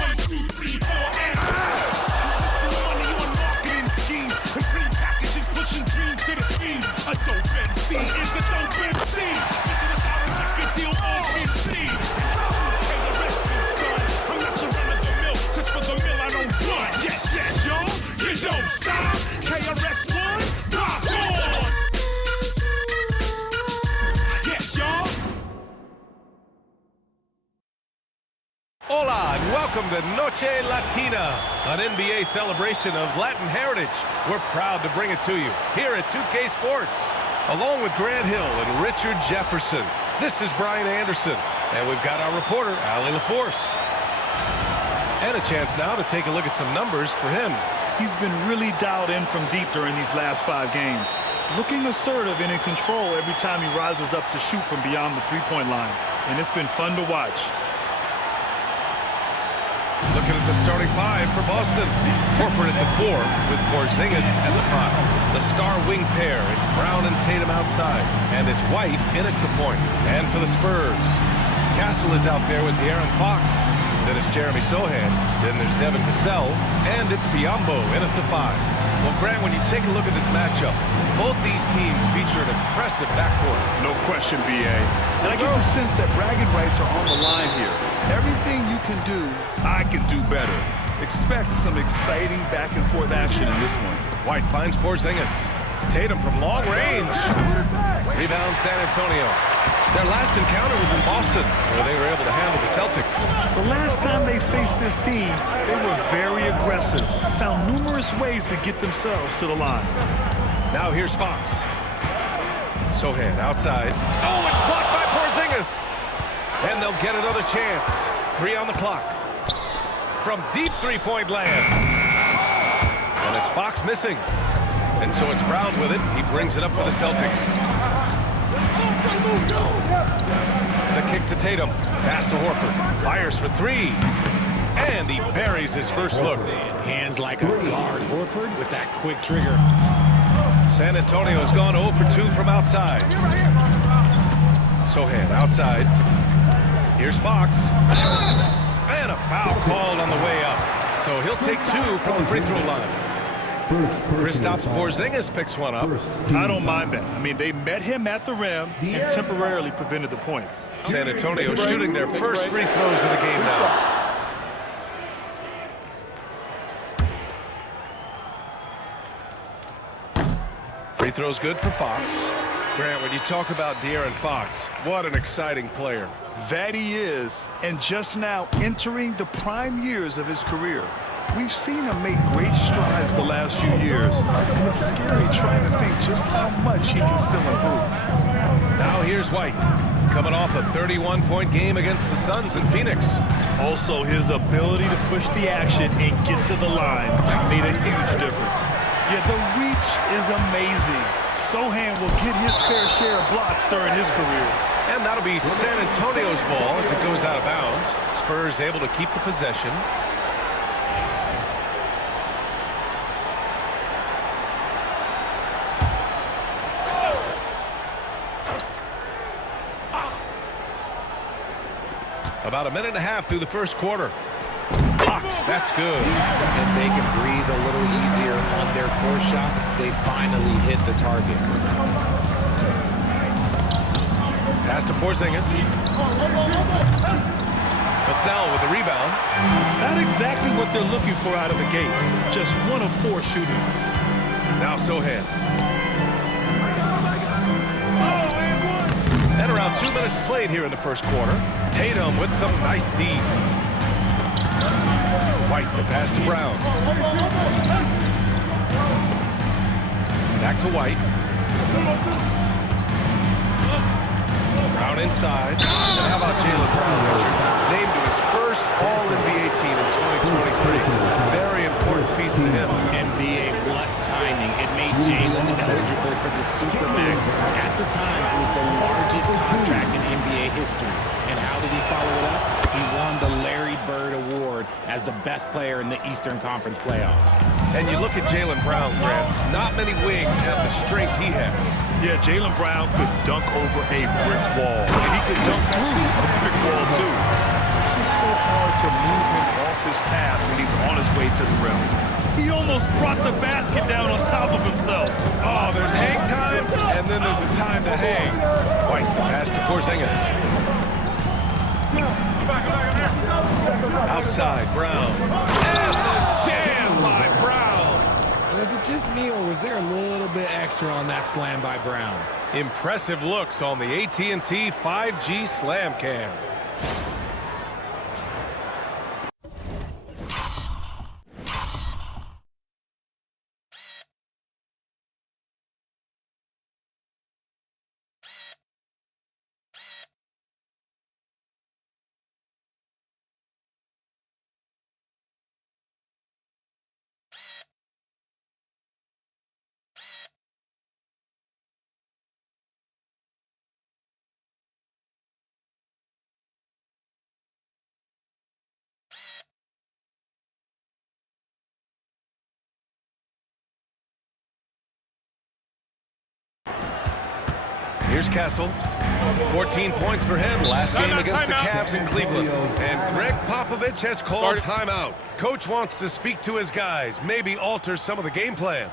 1, 2, 3, 4, and some money on marketing schemes and pretty packages pushing dreams to the dreams. A dope MC is a dope MC. Without a record deal on MC. I'm not the run of the mill, cause for the mill I don't run. Yes, yes, y'all, you don't stop. KRS-One, rock on. Yes, y'all. Hola and welcome to Noche Latina, an NBA celebration of Latin heritage. We're proud to bring it to you here at 2K Sports. Along with Grant Hill and Richard Jefferson, this is Brian Anderson, and we've got our reporter, Allie LaForce. And a chance now to take a look at some numbers for him. He's been really dialed in from deep during these last 5 games. Looking assertive and in control every time he rises up to shoot from beyond the three-point line. And it's been fun to watch. Looking at the starting 5 for Boston. Horford at the 4 with Porzingis at the 5. The star wing pair, it's Brown and Tatum outside. And it's White in at the point. And for the Spurs, Castle is out there with De'Aaron Fox. Then it's Jeremy Sohan. Then there's Devin Vassell. And it's Biyombo in at the 5. Well, Grant, when you take a look at this matchup, both these teams feature an impressive backcourt. No question, B.A. And I get the sense that bragging rights are on the line here. Everything you can do, I can do better. Expect some exciting back-and-forth action in this one. White finds Porzingis. Tatum from long range. Rebound San Antonio. Their last encounter was in Boston, where they were able to handle the Celtics. The last time they faced this team, they were very aggressive, found numerous ways to get themselves to the line. Now here's Fox. Sohan outside. Oh, it's blocked by Porzingis. And they'll get another chance. 3 on the clock. From deep three-point land. And it's Fox missing. And so it's Brown with it. He brings it up for the Celtics. The kick to Tatum. Pass to Horford. Fires for 3. And he buries his first look. Hands like a guard. Horford with that quick trigger. San Antonio has gone 0 for 2 from outside. Sohan outside. Here's Fox. And a foul called on the way up. So he'll take 2 from the free throw line. Kristaps Porzingis picks one up. I don't mind that. I mean, they met him at the rim and temporarily prevented the points. San Antonio shooting their first free throws of the game now. Free throw's good for Fox. Grant, when you talk about De'Aaron Fox, what an exciting player. That he is, and just now entering the prime years of his career. We've seen him make great strides the last few years, and it's scary trying to think just how much he can still improve. Now here's White, coming off a 31-point game against the Suns in Phoenix. Also, his ability to push the action and get to the line made a huge difference. Yeah, the reach is amazing. Sohan will get his fair share of blocks during his career. And that'll be San Antonio's ball as it goes out of bounds. Spurs able to keep the possession. About a minute and a half through the first quarter. Fox, that's good. And they can breathe a little easier on their fourth shot. They finally hit the target. Pass to Porzingis. Vassell with the rebound. Not exactly what they're looking for out of the gates. Just 1 of 4 shooting. Now Sohan. And around 2 minutes played here in the first quarter. Tatum with some nice D. White, the pass to Brown. Back to White. Brown inside. And how about Jaylen Brown, Richard? Named to his first All-NBA team in 2023. Very important piece to him. NBA, what timing. It made Jaylen eligible for the Supermax. At the time, it was the largest contract in NBA history. And how did he follow it up? He won the Larry Bird Award as the best player in the Eastern Conference playoffs. And you look at Jaylen Brown, Grant, not many wings have the strength he has. Yeah, Jaylen Brown could dunk over a brick wall. And he could dunk through a brick wall, too. It's just so hard to move him off his path when he's on his way to the rim. He almost brought the basket down on top of himself. Oh, there's hang time, and then there's a time to hang. White, the pass to Porzingis. Outside, Brown. And the jam by Brown. Was it just me, or was there a little bit extra on that slam by Brown? Impressive looks on the AT&T 5G Slam Cam. Here's Castle. 14 points for him last game against the Cavs in Cleveland. And Greg Popovich has called timeout. Coach wants to speak to his guys, maybe alter some of the game plan.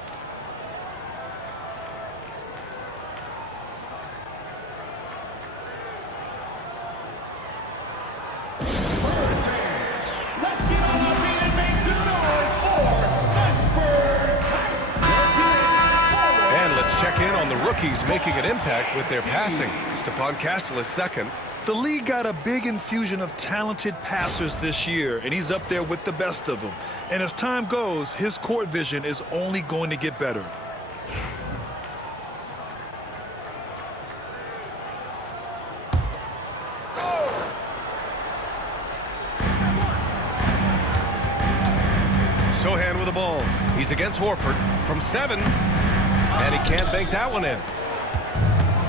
Check in on the rookies making an impact with their passing. Stephon Castle is second. The league got a big infusion of talented passers this year, and he's up there with the best of them. And as time goes, his court vision is only going to get better. Sochan with the ball. He's against Horford from 7. And he can't bank that one in.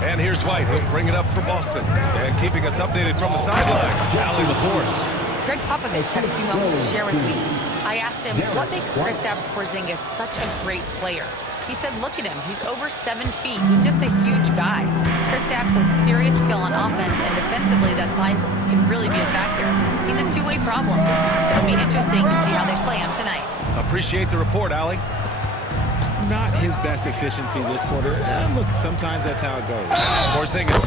And here's White. He'll bring it up for Boston. And keeping us updated from the sideline, Allie LaForce. Greg Popovich had a few moments to share with me. I asked him, what makes Kristaps Porzingis such a great player? He said, look at him. He's over 7 feet. He's just a huge guy. Kristaps has serious skill on offense, and defensively, that size can really be a factor. He's a two-way problem. It'll be interesting to see how they play him tonight. Appreciate the report, Allie. Not his best efficiency this quarter. Look, sometimes that's how it goes. Porzingis.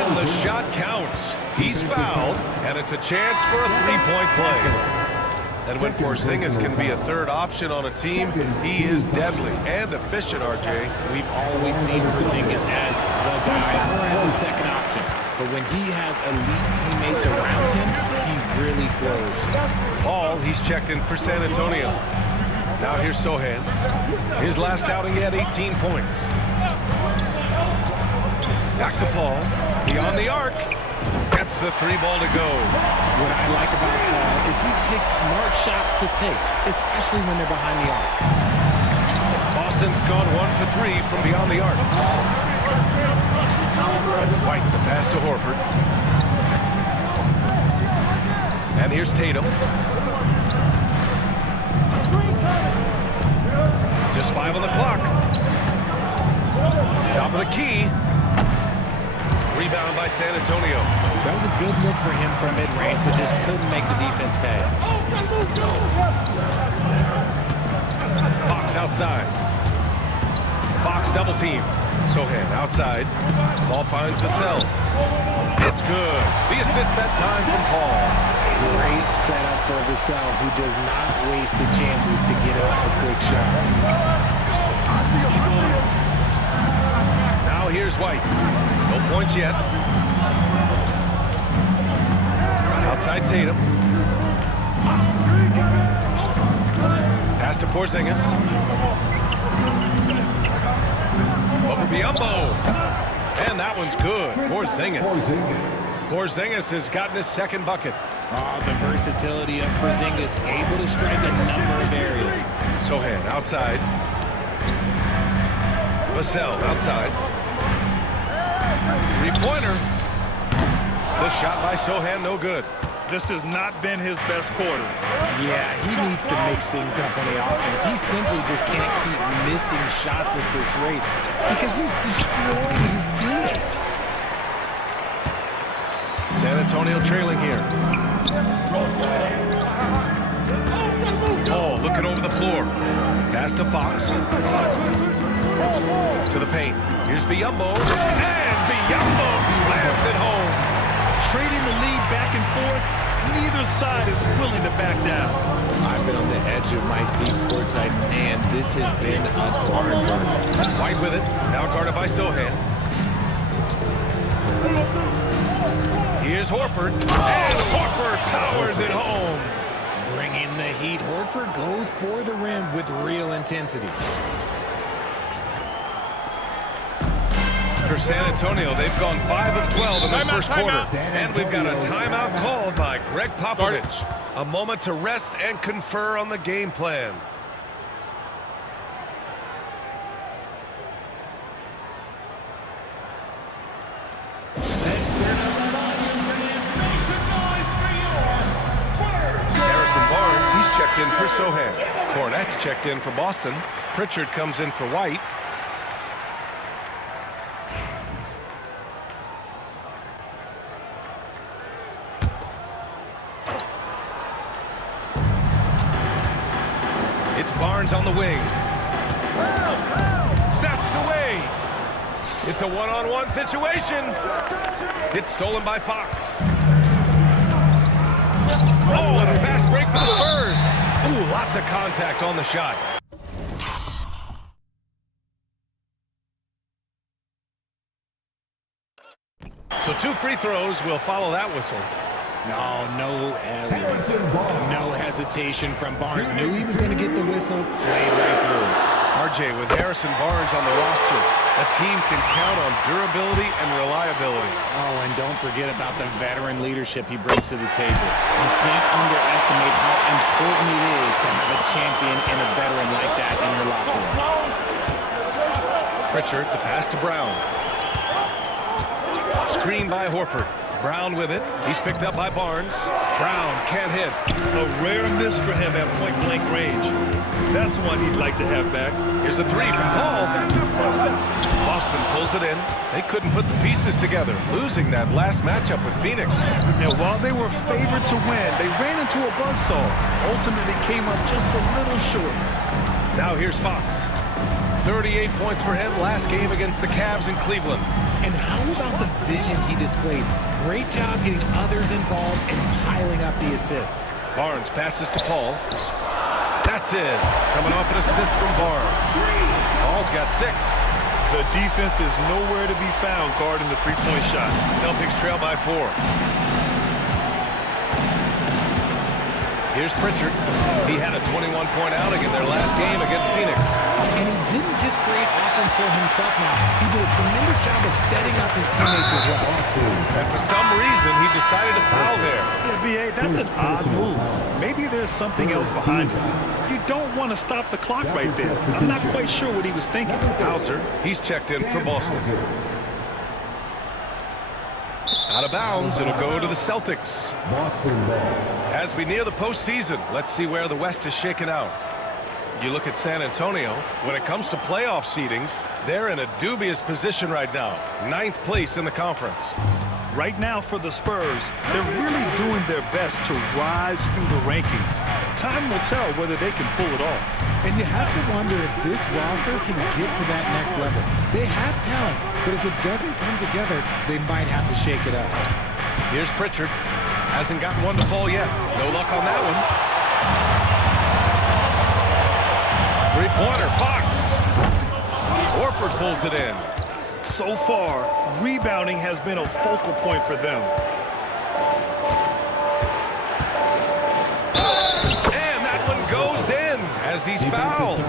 And the shot counts. He's fouled, and it's a chance for a three-point play. And when Porzingis can be a third option on a team, he is deadly and efficient, RJ. We've always seen Porzingis as the guy or as a second option. But when he has elite teammates around him, he really flourishes. Paul, he's checked in for San Antonio. Now here's Sochan. His last outing, he had 18 points. Back to Paul. Beyond the arc. Gets the 3-ball to go. What I like about Paul is he picks smart shots to take, especially when they're behind the arc. Boston's gone 1 for 3 from beyond the arc. White, the pass to Horford. And here's Tatum. Just 5 on the clock. Top of the key. Rebound by San Antonio. That was a good look for him from mid-range, but just couldn't make the defense pay. Fox outside. Fox double team. Sochan outside. Ball finds Vassell. It's good. The assist that time from Paul. Great setup for Vassell, who does not waste the chances to get off a quick shot. Now here's White. No points yet. Outside Tatum. Pass to Porzingis. Over Biyombo. And that one's good. Porzingis has gotten his second bucket. Oh, the versatility of Porzingis, able to strike a number of areas. Sochan outside. Vassell outside. Three-pointer. The shot by Sochan, no good. This has not been his best quarter. Yeah, he needs to mix things up on the offense. He simply just can't keep missing shots at this rate because he's destroying his teammates. San Antonio trailing here. looking over the floor. Pass to Fox. To the paint. Here's Biyombo. And Biyombo slams it home. Trading the lead back and forth, neither side is willing to back down. I've been on the edge of my seat courtside, and this has been a barn burner. White with it. Now guarded by Sohan. Here's Horford. And Horford powers it home. Bringing the heat. Horford goes for the rim with real intensity. For San Antonio, they've gone 5 of 12 in this first quarter. And we've got a timeout called by Greg Popovich. A moment to rest and confer on the game plan. Harrison Barnes, he's checked in for Sohan. Cornette's checked in for Boston. Pritchard comes in for White. It's Barnes on the wing. Snatched away. It's a one-on-one situation. It's stolen by Fox. Oh, and a fast break for the Spurs. Ooh, lots of contact on the shot. So 2 free throws will follow that whistle. No hesitation from Barnes. Knew he was going to get the whistle, played right through. RJ, with Harrison Barnes on the roster, a team can count on durability and reliability. Oh, and don't forget about the veteran leadership he brings to the table. You can't underestimate how important it is to have a champion and a veteran like that in your locker room. Pritchard, the pass to Brown. Screen by Horford. Brown with it. He's picked up by Barnes. Brown can't hit. A rare miss for him at point-blank range. That's one he'd like to have back. Here's a 3 from Paul. Boston pulls it in. They couldn't put the pieces together, losing that last matchup with Phoenix. Now, while they were favored to win, they ran into a buzzsaw. Ultimately came up just a little short. Now here's Fox. 38 points for him last game against the Cavs in Cleveland. And how about the vision he displayed? Great job getting others involved and piling up the assist. Barnes passes to Paul. That's it. Coming off an assist from Barnes. Paul's got 6. The defense is nowhere to be found guarding the three-point shot. Celtics trail by 4. Here's Pritchard. He had a 21-point outing in their last game against Phoenix. And he didn't just create offense for himself now. He did a tremendous job of setting up his teammates as well. And for some reason, he decided to foul there. Yeah, B.A., that's an odd move. Maybe there's something else behind it. You don't want to stop the clock right there. I'm not quite sure what he was thinking. Hauser, he's checked in for Boston. Out of bounds, it'll go to the Celtics. As we near the postseason, let's see where the West is shaken out. You look at San Antonio, when it comes to playoff seedings, they're in a dubious position right now. 9th place in the conference. Right now for the Spurs, they're really doing their best to rise through the rankings. Time will tell whether they can pull it off. And you have to wonder if this roster can get to that next level. They have talent, but if it doesn't come together, they might have to shake it up. Here's Pritchard. Hasn't gotten one to fall yet. No luck on that one. Three-pointer, Fox. Horford pulls it in. So far, rebounding has been a focal point for them. And that one goes in as he's fouled.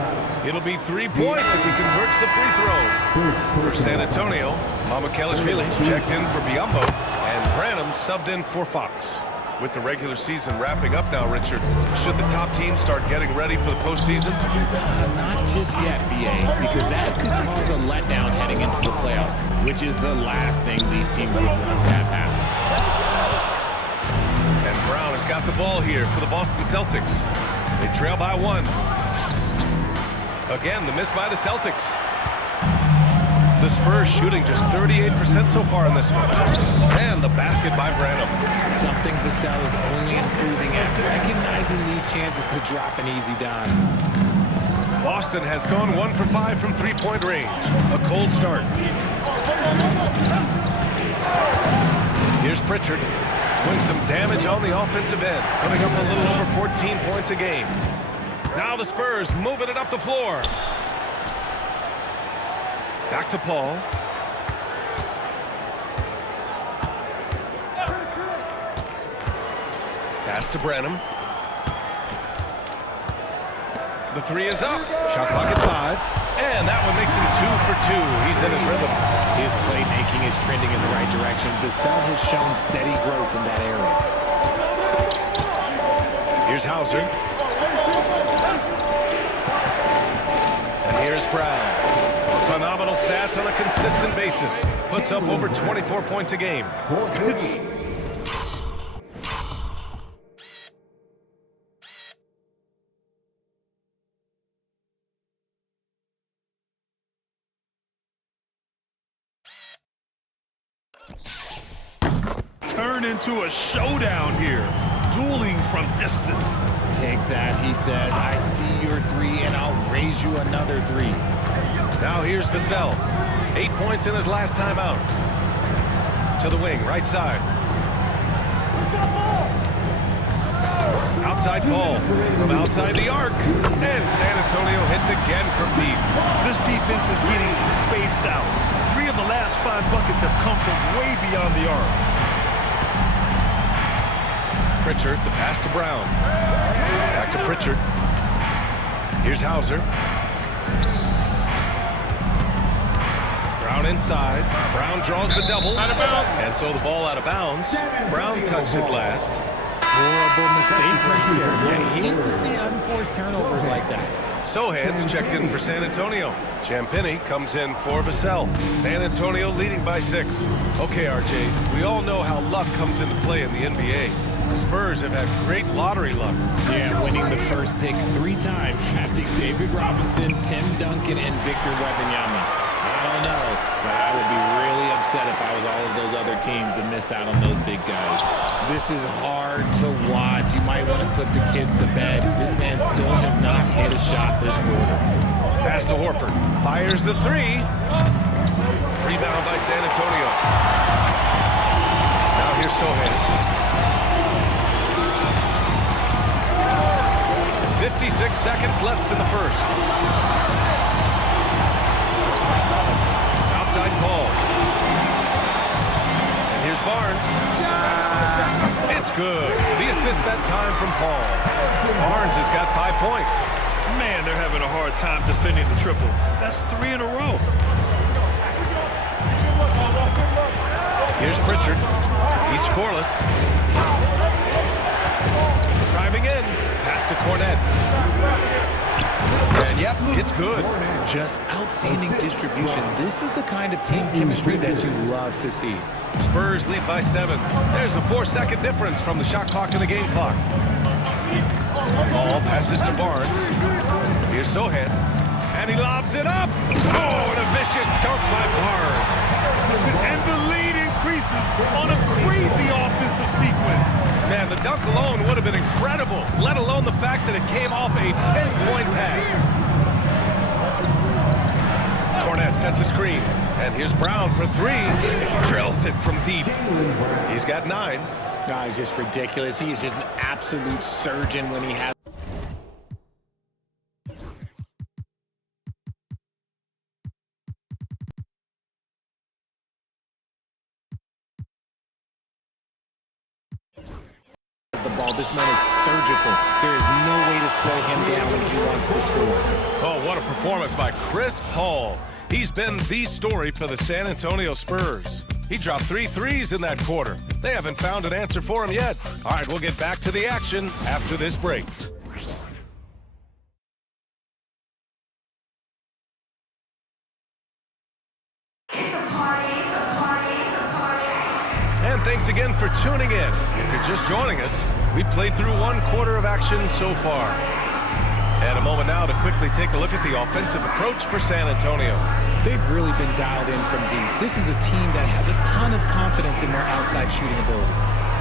It'll be 3 points if he converts the free throw. For San Antonio, Mamukelashvili checked in for Biyombo, and Branham subbed in for Fox. With the regular season wrapping up now, Richard, should the top teams start getting ready for the postseason? Not just yet, B.A., because that could cause a letdown heading into the playoffs, which is the last thing these teams would want to have happen. And Brown has got the ball here for the Boston Celtics. They trail by 1. Again, the miss by the Celtics. The Spurs shooting just 38% so far in this one. And the basket by Branham. Something Vassell is only improving at, recognizing these chances to drop an easy dime. Boston has gone 1 for 5 from three-point range. A cold start. Here's Pritchard doing some damage on the offensive end, putting up a little over 14 points a game. Now the Spurs moving it up the floor. Back to Paul. Pass to Branham. The three is up. Shot clock at 5. And that one makes him 2 for 2. He's in his rhythm. His playmaking is trending in the right direction. Vassell has shown steady growth in that area. Here's Hauser. And here's Brown. Phenomenal stats on a consistent basis. Puts up over 24 points a game. Turn into a showdown here. Dueling from distance. Take that, he says. I see your 3, and I'll raise you another 3. Now here's Vassell. 8 points in his last time out. To the wing, right side. Outside Paul. From outside the arc. And San Antonio hits again from deep. This defense is getting spaced out. 3 of the last 5 buckets have come from way beyond the arc. Pritchard, the pass to Brown. Back to Pritchard. Here's Hauser. Brown inside. Brown draws the double. Out of bounds. And so the ball out of bounds. Brown touched it last. Horrible mistake right there. You hate to see unforced turnovers like that. Sohan's checked in for San Antonio. Champagnie comes in for Vassell. San Antonio leading by 6. Okay, RJ, we all know how luck comes into play in the NBA. The Spurs have had great lottery luck. Yeah, winning the first pick 3 times, drafting David Robinson, Tim Duncan, and Victor Wembanyama. I don't know, but I would be really upset if I was all of those other teams to miss out on those big guys. This is hard to watch. You might want to put the kids to bed. This man still has not hit a shot this quarter. Pass to Horford. Fires the 3. Rebound by San Antonio. Now here's Sohan. 56 seconds left in the first. Outside Paul. And here's Barnes. It's good. The assist that time from Paul. Barnes has got 5 points. Man, they're having a hard time defending the triple. That's 3 in a row. Here's Pritchard. He's scoreless. Driving in. Pass to Cornet. And yep, it's good. Just outstanding distribution. This is the kind of team chemistry that you love to see. Spurs lead by 7. There's a 4-second difference from the shot clock to the game clock. Ball passes to Barnes. Here's Sohan. And he lobs it up. Oh, and a vicious dunk by Barnes. And the lead increases on a crazy offensive sequence. Man, the dunk alone would have been incredible, let alone the fact that it came off a pinpoint pass. Cornet sets a screen. And here's Brown for 3. Drills it from deep. He's got 9. No, he's just ridiculous. He is just an absolute surgeon when he has. The ball. This man is surgical. There is no way to slow him down when he wants to score. Oh, what a performance by Chris Paul. He's been the story for the San Antonio Spurs. He dropped 3 threes in that quarter. They haven't found an answer for him yet. All right, we'll get back to the action after this break. And thanks again for tuning in. If you're just joining us, we played through 1 quarter of action so far. And a moment now to quickly take a look at the offensive approach for San Antonio. They've really been dialed in from deep. This is a team that has a ton of confidence in their outside shooting ability.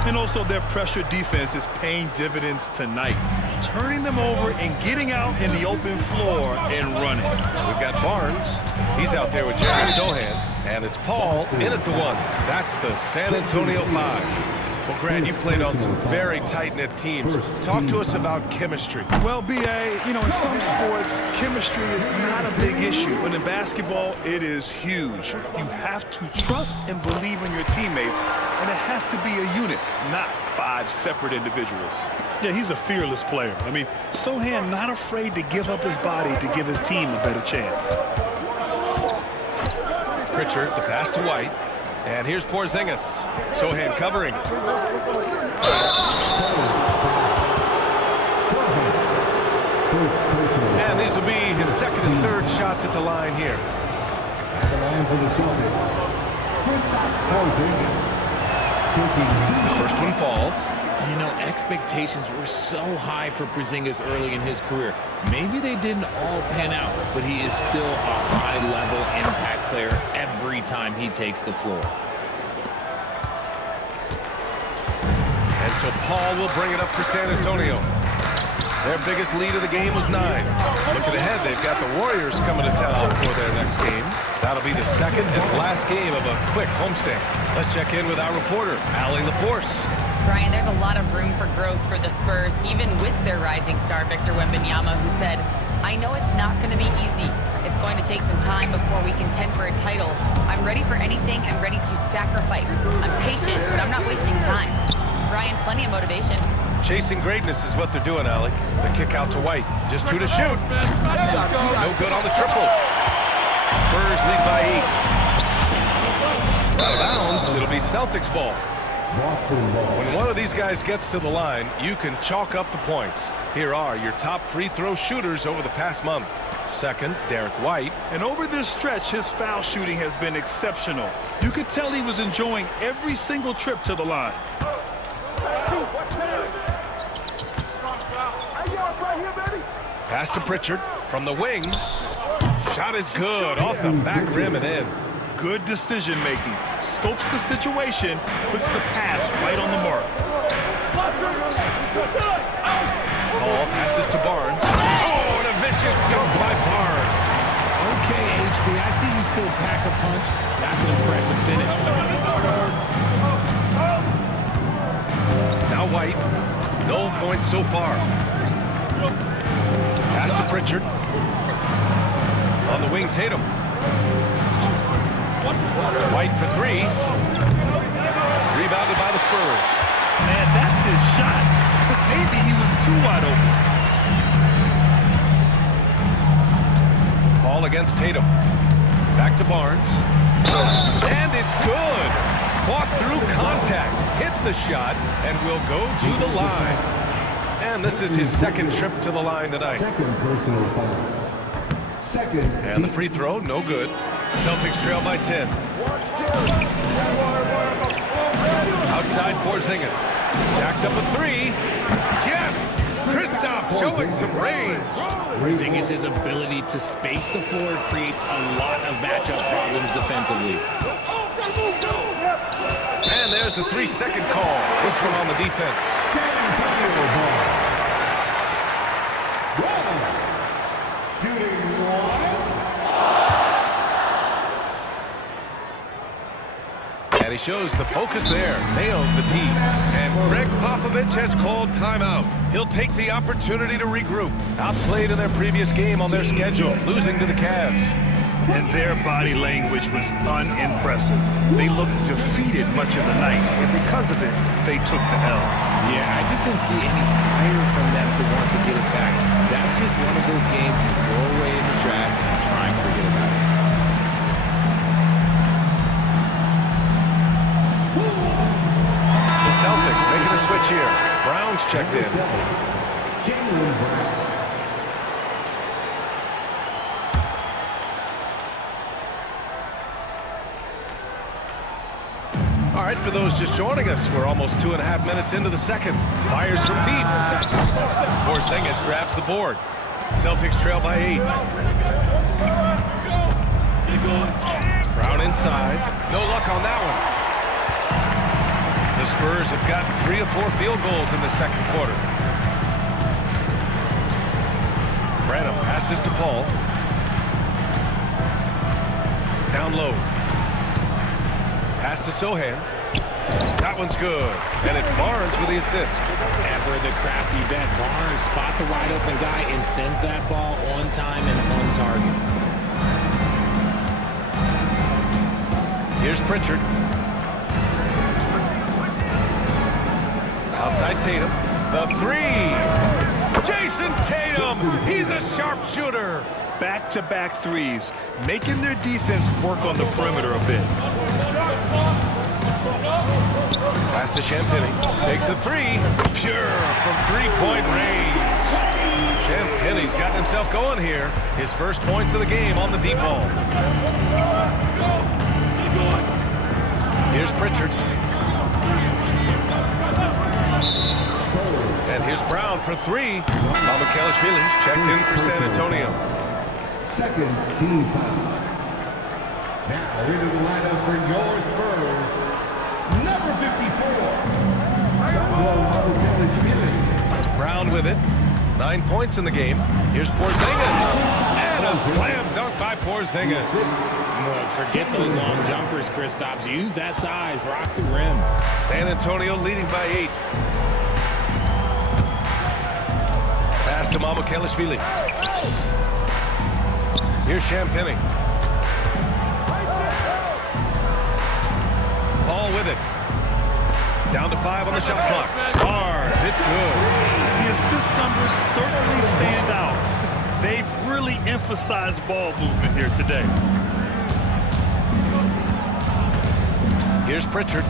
And also their pressure defense is paying dividends tonight. turning them over and getting out in the open floor and running. We've got Barnes. He's out there with Jerry Sohan. And it's Paul in at the 1. That's the San Antonio 5. Well, Grant, you played on some very tight-knit teams. Talk to us about chemistry. Well, B.A., you know, in some sports, chemistry is not a big issue. But in basketball, it is huge. You have to trust and believe in your teammates, and it has to be a unit, not 5 separate individuals. Yeah, he's a fearless player. I mean, Sohan not afraid to give up his body to give his team a better chance. Pritchard, the pass to White. And here's Porzingis. Sohan covering. And these will be his second and third shots at the line here. At the line for the Celtics, Porzingis. The first one falls. You know, expectations were so high for Porzingis early in his career. Maybe they didn't all pan out, but he is still a high-level impact player every time he takes the floor. And so Paul will bring it up for San Antonio. Their biggest lead of the game was 9. Looking ahead, they've got the Warriors coming to town for their next game. That'll be the second and last game of a quick homestand. Let's check in with our reporter, Allie LaForce. Brian, there's a lot of room for growth for the Spurs, even with their rising star, Victor Wembanyama, who said, "I know it's not going to be easy. It's going to take some time before we contend for a title. I'm ready for anything. I'm ready to sacrifice. I'm patient, but I'm not wasting time." Brian, plenty of motivation. Chasing greatness is what they're doing, Allie. The kick out to White. Just 2 to shoot. No good on the triple. Spurs lead by 8. Out of bounds, it'll be Celtics ball. When one of these guys gets to the line, you can chalk up the points. Here are your top free throw shooters over the past month. Second, Derek White. And over this stretch, his foul shooting has been exceptional. You could tell he was enjoying every single trip to the line. Pass to Pritchard from the wing. Shot is good, off the back rim and in. Good decision-making. Scopes the situation, puts the pass right on the mark. Ball passes to Barnes. Oh, and a vicious dunk by Barnes. Okay, HB, I see you still pack a punch. That's an impressive finish. Now White. No points so far. Pass to Pritchard. On the wing, Tatum. White for 3. Rebounded by the Spurs. Man, that's his shot. Maybe he was too wide open. Ball against Tatum. Back to Barnes. And it's good. Fought through contact. Hit the shot and will go to the line. And this is his second trip to the line tonight. Second personal foul. Second. And the free throw, no good. Celtics trail by 10. Outside Porzingis. Jacks up a 3. Yes! Kristaps showing some range. Porzingis' ability to space the floor creates a lot of matchup problems defensively. And there's a 3-second call. This one on the defense. San Antonio ball. Shooting one. And he shows the focus there. Nails the tee. And Greg Popovich has called timeout. He'll take the opportunity to regroup. Outplayed in their previous game on their schedule, losing to the Cavs. And their body language was unimpressive. They looked defeated much of the night, and because of it, they took the L. Yeah, I just didn't see any fire from them to want to get it back. That's just one of those games you throw away in the trash and try and forget about it. The Celtics making a switch here. Brown's checked in. Jaylen Brown. All right, for those just joining us, we're almost 2.5 minutes into the second. Fires from deep. Porzingis grabs the board. Celtics trail by 8. Brown inside. No luck on that one. The Spurs have gotten 3 of 4 field goals in the second quarter. Passes to Paul. Down low. Pass to Sohan. That one's good. And it's Barnes with the assist. Ever the crafty vet, Barnes spots a wide open guy and sends that ball on time and on target. Here's Pritchard. Outside Tatum. The three. Jason Tatum. He's a sharpshooter. Back-to-back threes, making their defense work on the perimeter a bit. Pass to Champagny. Takes a three. Pure from three-point range. Champagny's gotten himself going here. His first points of the game on the deep ball. Here's Pritchard. And here's Brown for three. Mamukelashvili checked in for San Antonio. Second team foul. Now into the lineup for your Spurs, number 54. Brown with it. 9 points in the game. Here's Porzingis. And a slam dunk by Porzingis. Look, forget those long jumpers, Kristaps. Use that size. Rock the rim. San Antonio leading by 8. Pass to Mamukelashvili. Here's Champagny. Paul with it. Down to 5 on the shot clock. Barnes, it's good. The assist numbers certainly stand out. They've really emphasized ball movement here today. Here's Pritchard.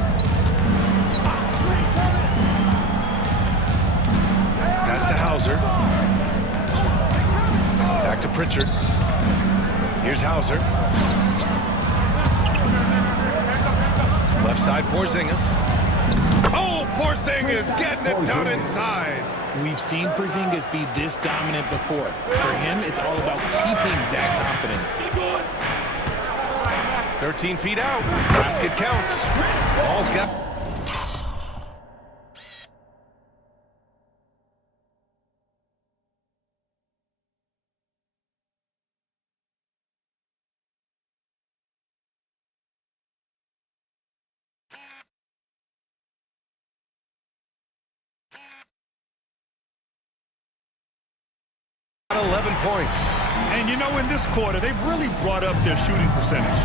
Pass to Hauser. Back to Pritchard. Here's Hauser. Left side, Porzingis. Oh, Porzingis getting it done inside. We've seen Porzingis be this dominant before. For him, it's all about keeping that confidence. 13 feet out. Basket counts. Ball's got... Got 11 points. And you know, in this quarter, they've really brought up their shooting percentage.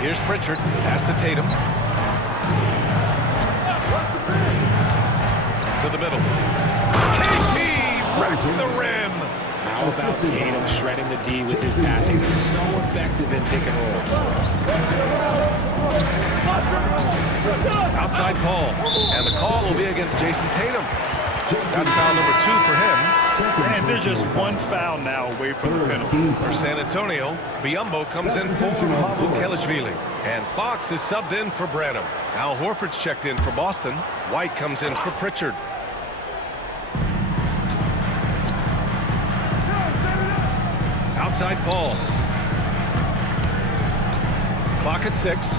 Here's Pritchard. Pass to Tatum. To the middle. KP wrecks the rim. How about Tatum shredding the D with his passing? So effective in pick and roll. Outside Paul. And the call will be against Jason Tatum. That's foul number 2 for him. And there's just one foul now away from the penalty. For San Antonio, Biyombo comes in for Mamukelashvili. And Fox is subbed in for Branham. Al Horford's checked in for Boston. White comes in for Pritchard. Outside Paul. Clock at 6.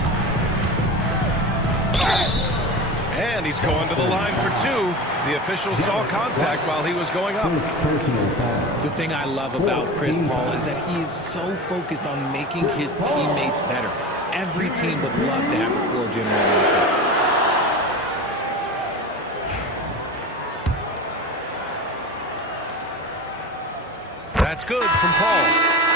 And he's going to the line for 2. The official saw contact while he was going up. The thing I love about Chris Paul is that he is so focused on making his teammates better. Every team would love to have a floor general like that. That's good from Paul.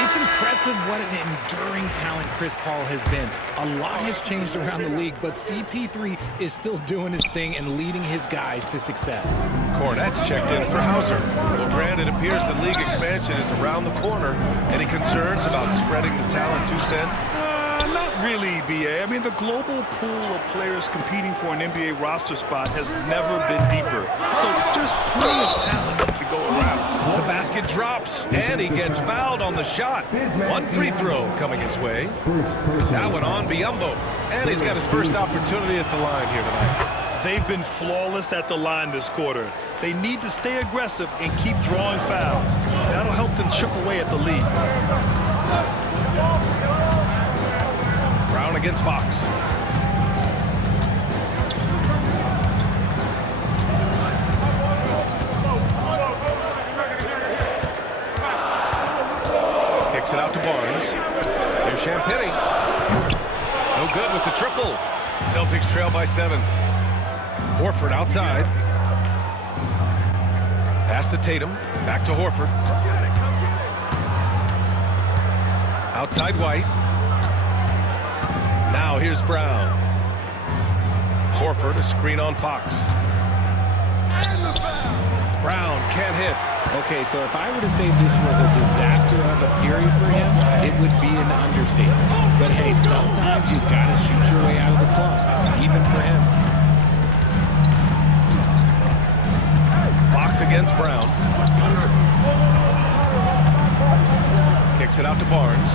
It's impressive what an enduring talent Chris Paul has been. A lot has changed around the league, but CP3 is still doing his thing and leading his guys to success. Cornette's checked in for Hauser. Well, Grant, it appears the league expansion is around the corner. Any concerns about spreading the talent too thin? Not really, BA. I mean, the global pool of players competing for an NBA roster spot has never been deeper. So there's plenty of talent to go around. The basket drops, and he gets fouled on the shot. One free throw coming his way. That one on Biyombo. And he's got his first opportunity at the line here tonight. They've been flawless at the line this quarter. They need to stay aggressive and keep drawing fouls. That'll help them chip away at the lead. Brown against Fox. Celtics trail by 7. Horford outside. Pass to Tatum. Back to Horford. Outside White. Now here's Brown. Horford, a screen on Fox. Brown can't hit. Okay, so if I were to say this was a disaster of a period for him, it would be an understatement. But hey, sometimes you gotta shoot your way out of the slump, even for him. Fox against Brown. Kicks it out to Barnes.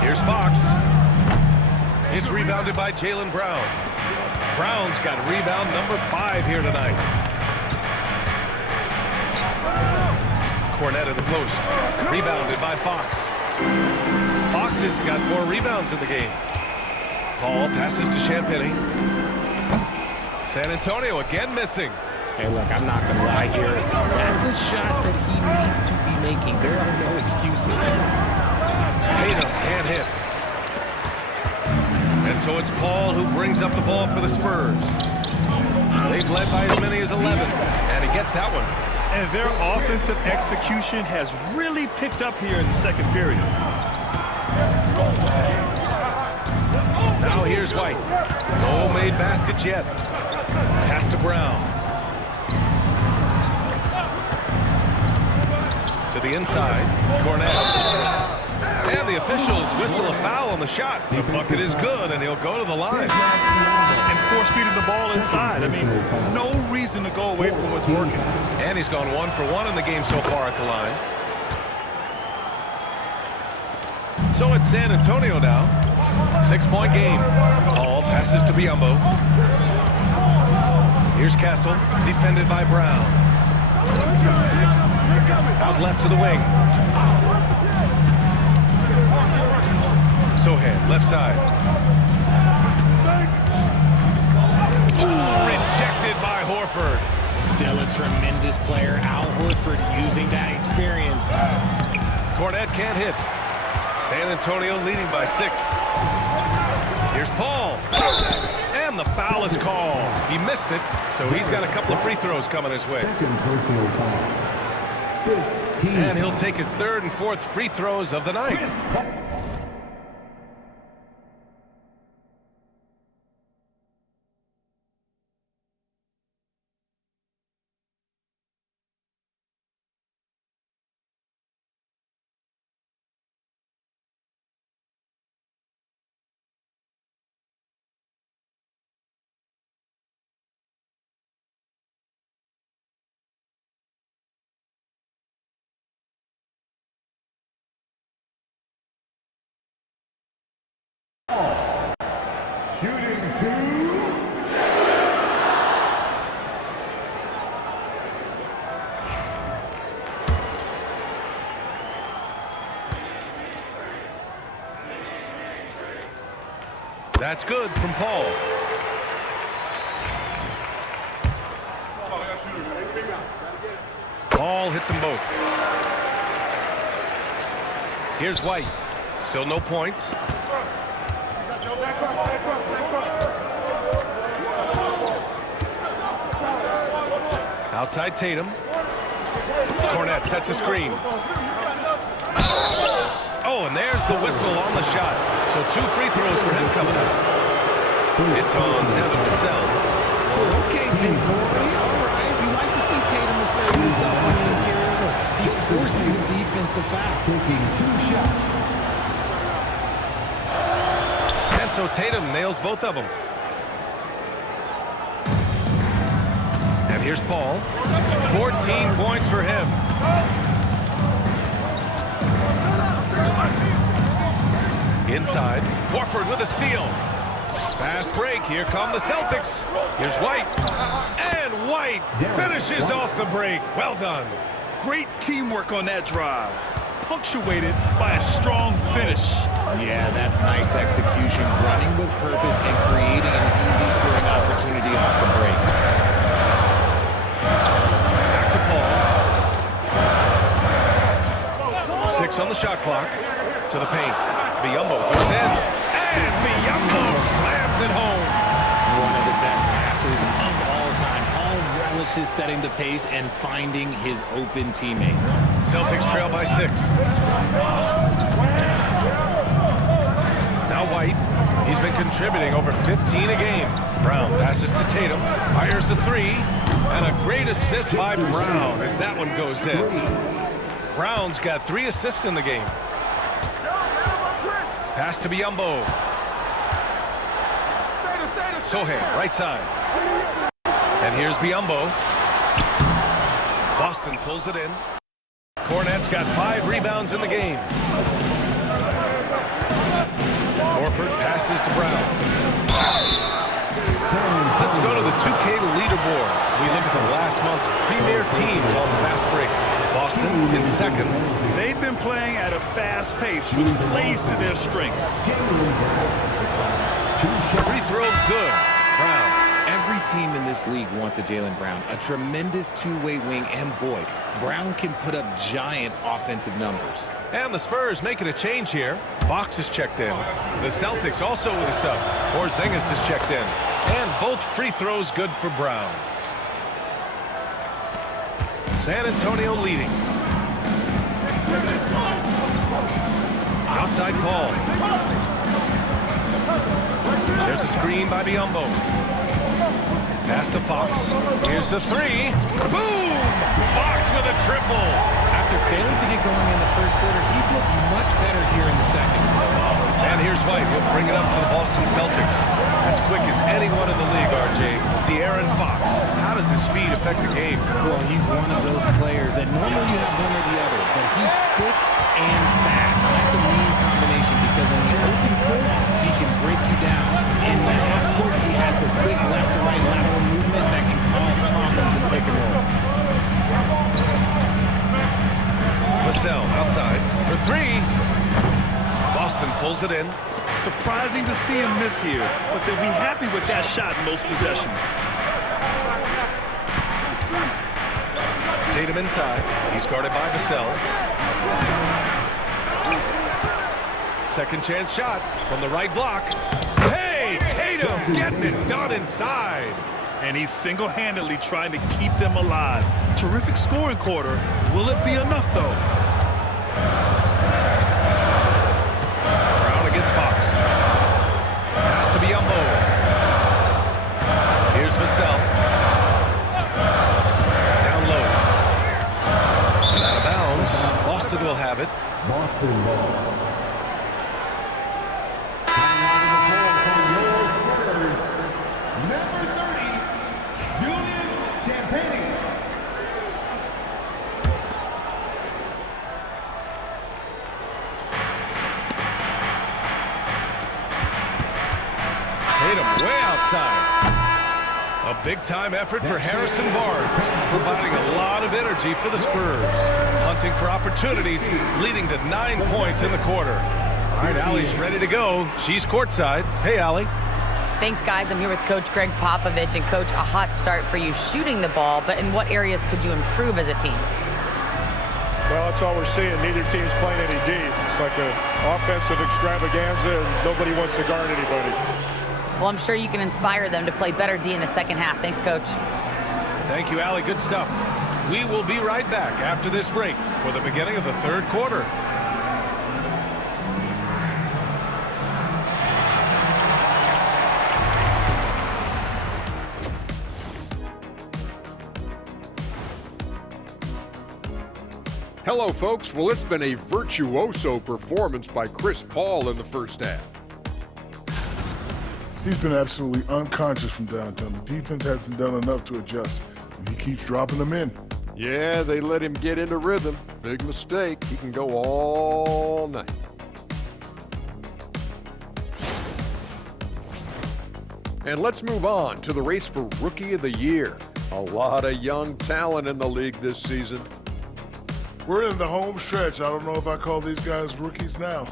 Here's Fox. It's rebounded by Jaylen Brown. Brown's got rebound number 5 here tonight. Cornet at the post. Rebounded by Fox. Fox has got 4 rebounds in the game. Paul passes to Champagnie. San Antonio again missing. Hey, look, I'm not going to lie here. That's a shot that he needs to be making. There are no excuses. Tatum can't hit. And so it's Paul who brings up the ball for the Spurs. They've led by as many as 11, and he gets that one. And their offensive execution has really picked up here in the second period. Now here's White. No made baskets yet. Pass to Brown. To the inside. Cornet. And the officials whistle a foul on the shot. The bucket is good, and he'll go to the line. And force-feeding the ball inside. I mean, no reason to go away from what's working. And he's gone 1 for 1 in the game so far at the line. So it's San Antonio now. 6-point game. Paul passes to Biyombo. Here's Castle, defended by Brown. Out left to the wing. Sohan, left side. Ooh, rejected by Horford. Still a tremendous player. Al Horford using that experience. Cornet can't hit. San Antonio leading by 6. Here's Paul. And the foul is called. He missed it, so he's got a couple of free throws coming his way. Second personal foul. 15. And he'll take his 3rd and 4th free throws of the night. Shooting 2. That's good from Paul. Paul hits them both. Here's White. Still no points. Outside Tatum. Cornet sets a screen. Oh, and there's the whistle on the shot. So 2 free throws for him coming up. It's on Devin Vassell. Okay, big boy. All right. You like to see Tatum assert himself on the interior. Look, he's forcing the defense to foul. Taking 2 shots. And so Tatum nails both of them. And here's Paul. 14 points for him. Inside. Horford with a steal. Fast break. Here come the Celtics. Here's White. And White finishes off the break. Well done. Great teamwork on that drive, punctuated by a strong finish. Yeah, that's nice execution. Running with purpose and creating an easy scoring opportunity off the break. Back to Paul. 6 on the shot clock. To the paint. Biyombo goes in. And Biyombo slams it home. One of the best passers of all time. Paul relishes setting the pace and finding his open teammates. Celtics trail by 6. Now White. He's been contributing over 15 a game. Brown passes to Tatum. Fires the 3. And a great assist by Brown as that one goes in. Brown's got 3 assists in the game. Pass to Biyombo. Sohan, right side. And here's Biyombo. Boston pulls it in. Cornette's got 5 rebounds in the game. Horford passes to Brown. Let's go to the 2K leaderboard. We look at the last month's premier teams on the fast break. Boston in second. They've been playing at a fast pace, which plays to their strengths. Free throw good. Brown. Every team in this league wants a Jaylen Brown, a tremendous two-way wing, and boy, Brown can put up giant offensive numbers. And the Spurs making a change here. Fox is checked in. The Celtics also with a sub. Porzingis is checked in. And both free throws good for Brown. San Antonio leading. Outside call. There's a screen by Biyombo. Pass to Fox. Here's the 3. Boom! Fox with a triple. After failing to get going in the first quarter, he's looked much better here in the second. And here's White. He'll bring it up to the Boston Celtics. As quick as anyone in the league, RJ. De'Aaron Fox. How does his speed affect the game? Well, he's one of those players that normally you have one or the other, but he's quick and fast. Now, that's a mean combination because in the open court, he can break you down. In the half court, he has the quick left to right lateral movement that can cause problems in pick and roll. Vassell outside for 3. Boston pulls it in. Surprising to see him miss here, but they'll be happy with that shot in most possessions. Tatum inside. He's guarded by Vassell. Second chance shot from the right block. Hey, Tatum getting it done inside. And he's single-handedly trying to keep them alive. Terrific scoring quarter. Will it be enough, though? Brown against Fox. Pass to Biyombo. Here's Vassell. Down low. And out of bounds. Boston will have it. Boston ball. Number 30, Julian Champagnie. Tatum way outside. A big-time effort for Harrison Barnes, providing a lot of energy for the Spurs. Hunting for opportunities, leading to 9 points in the quarter. All right, Allie's ready to go. She's courtside. Hey, Allie. Thanks, guys. I'm here with Coach Greg Popovich. And, Coach, a hot start for you shooting the ball, but in what areas could you improve as a team? Well, that's all we're seeing. Neither team's playing any D. It's like an offensive extravaganza, and nobody wants to guard anybody. Well, I'm sure you can inspire them to play better D in the second half. Thanks, Coach. Thank you, Allie. Good stuff. We will be right back after this break for the beginning of the third quarter. Hello, folks. Well, it's been a virtuoso performance by Chris Paul in the first half. He's been absolutely unconscious from downtown. The defense hasn't done enough to adjust, and he keeps dropping them in. Yeah, they let him get into rhythm. Big mistake. He can go all night. And let's move on to the race for Rookie of the Year. A lot of young talent in the league this season. We're in the home stretch. I don't know if I call these guys rookies now.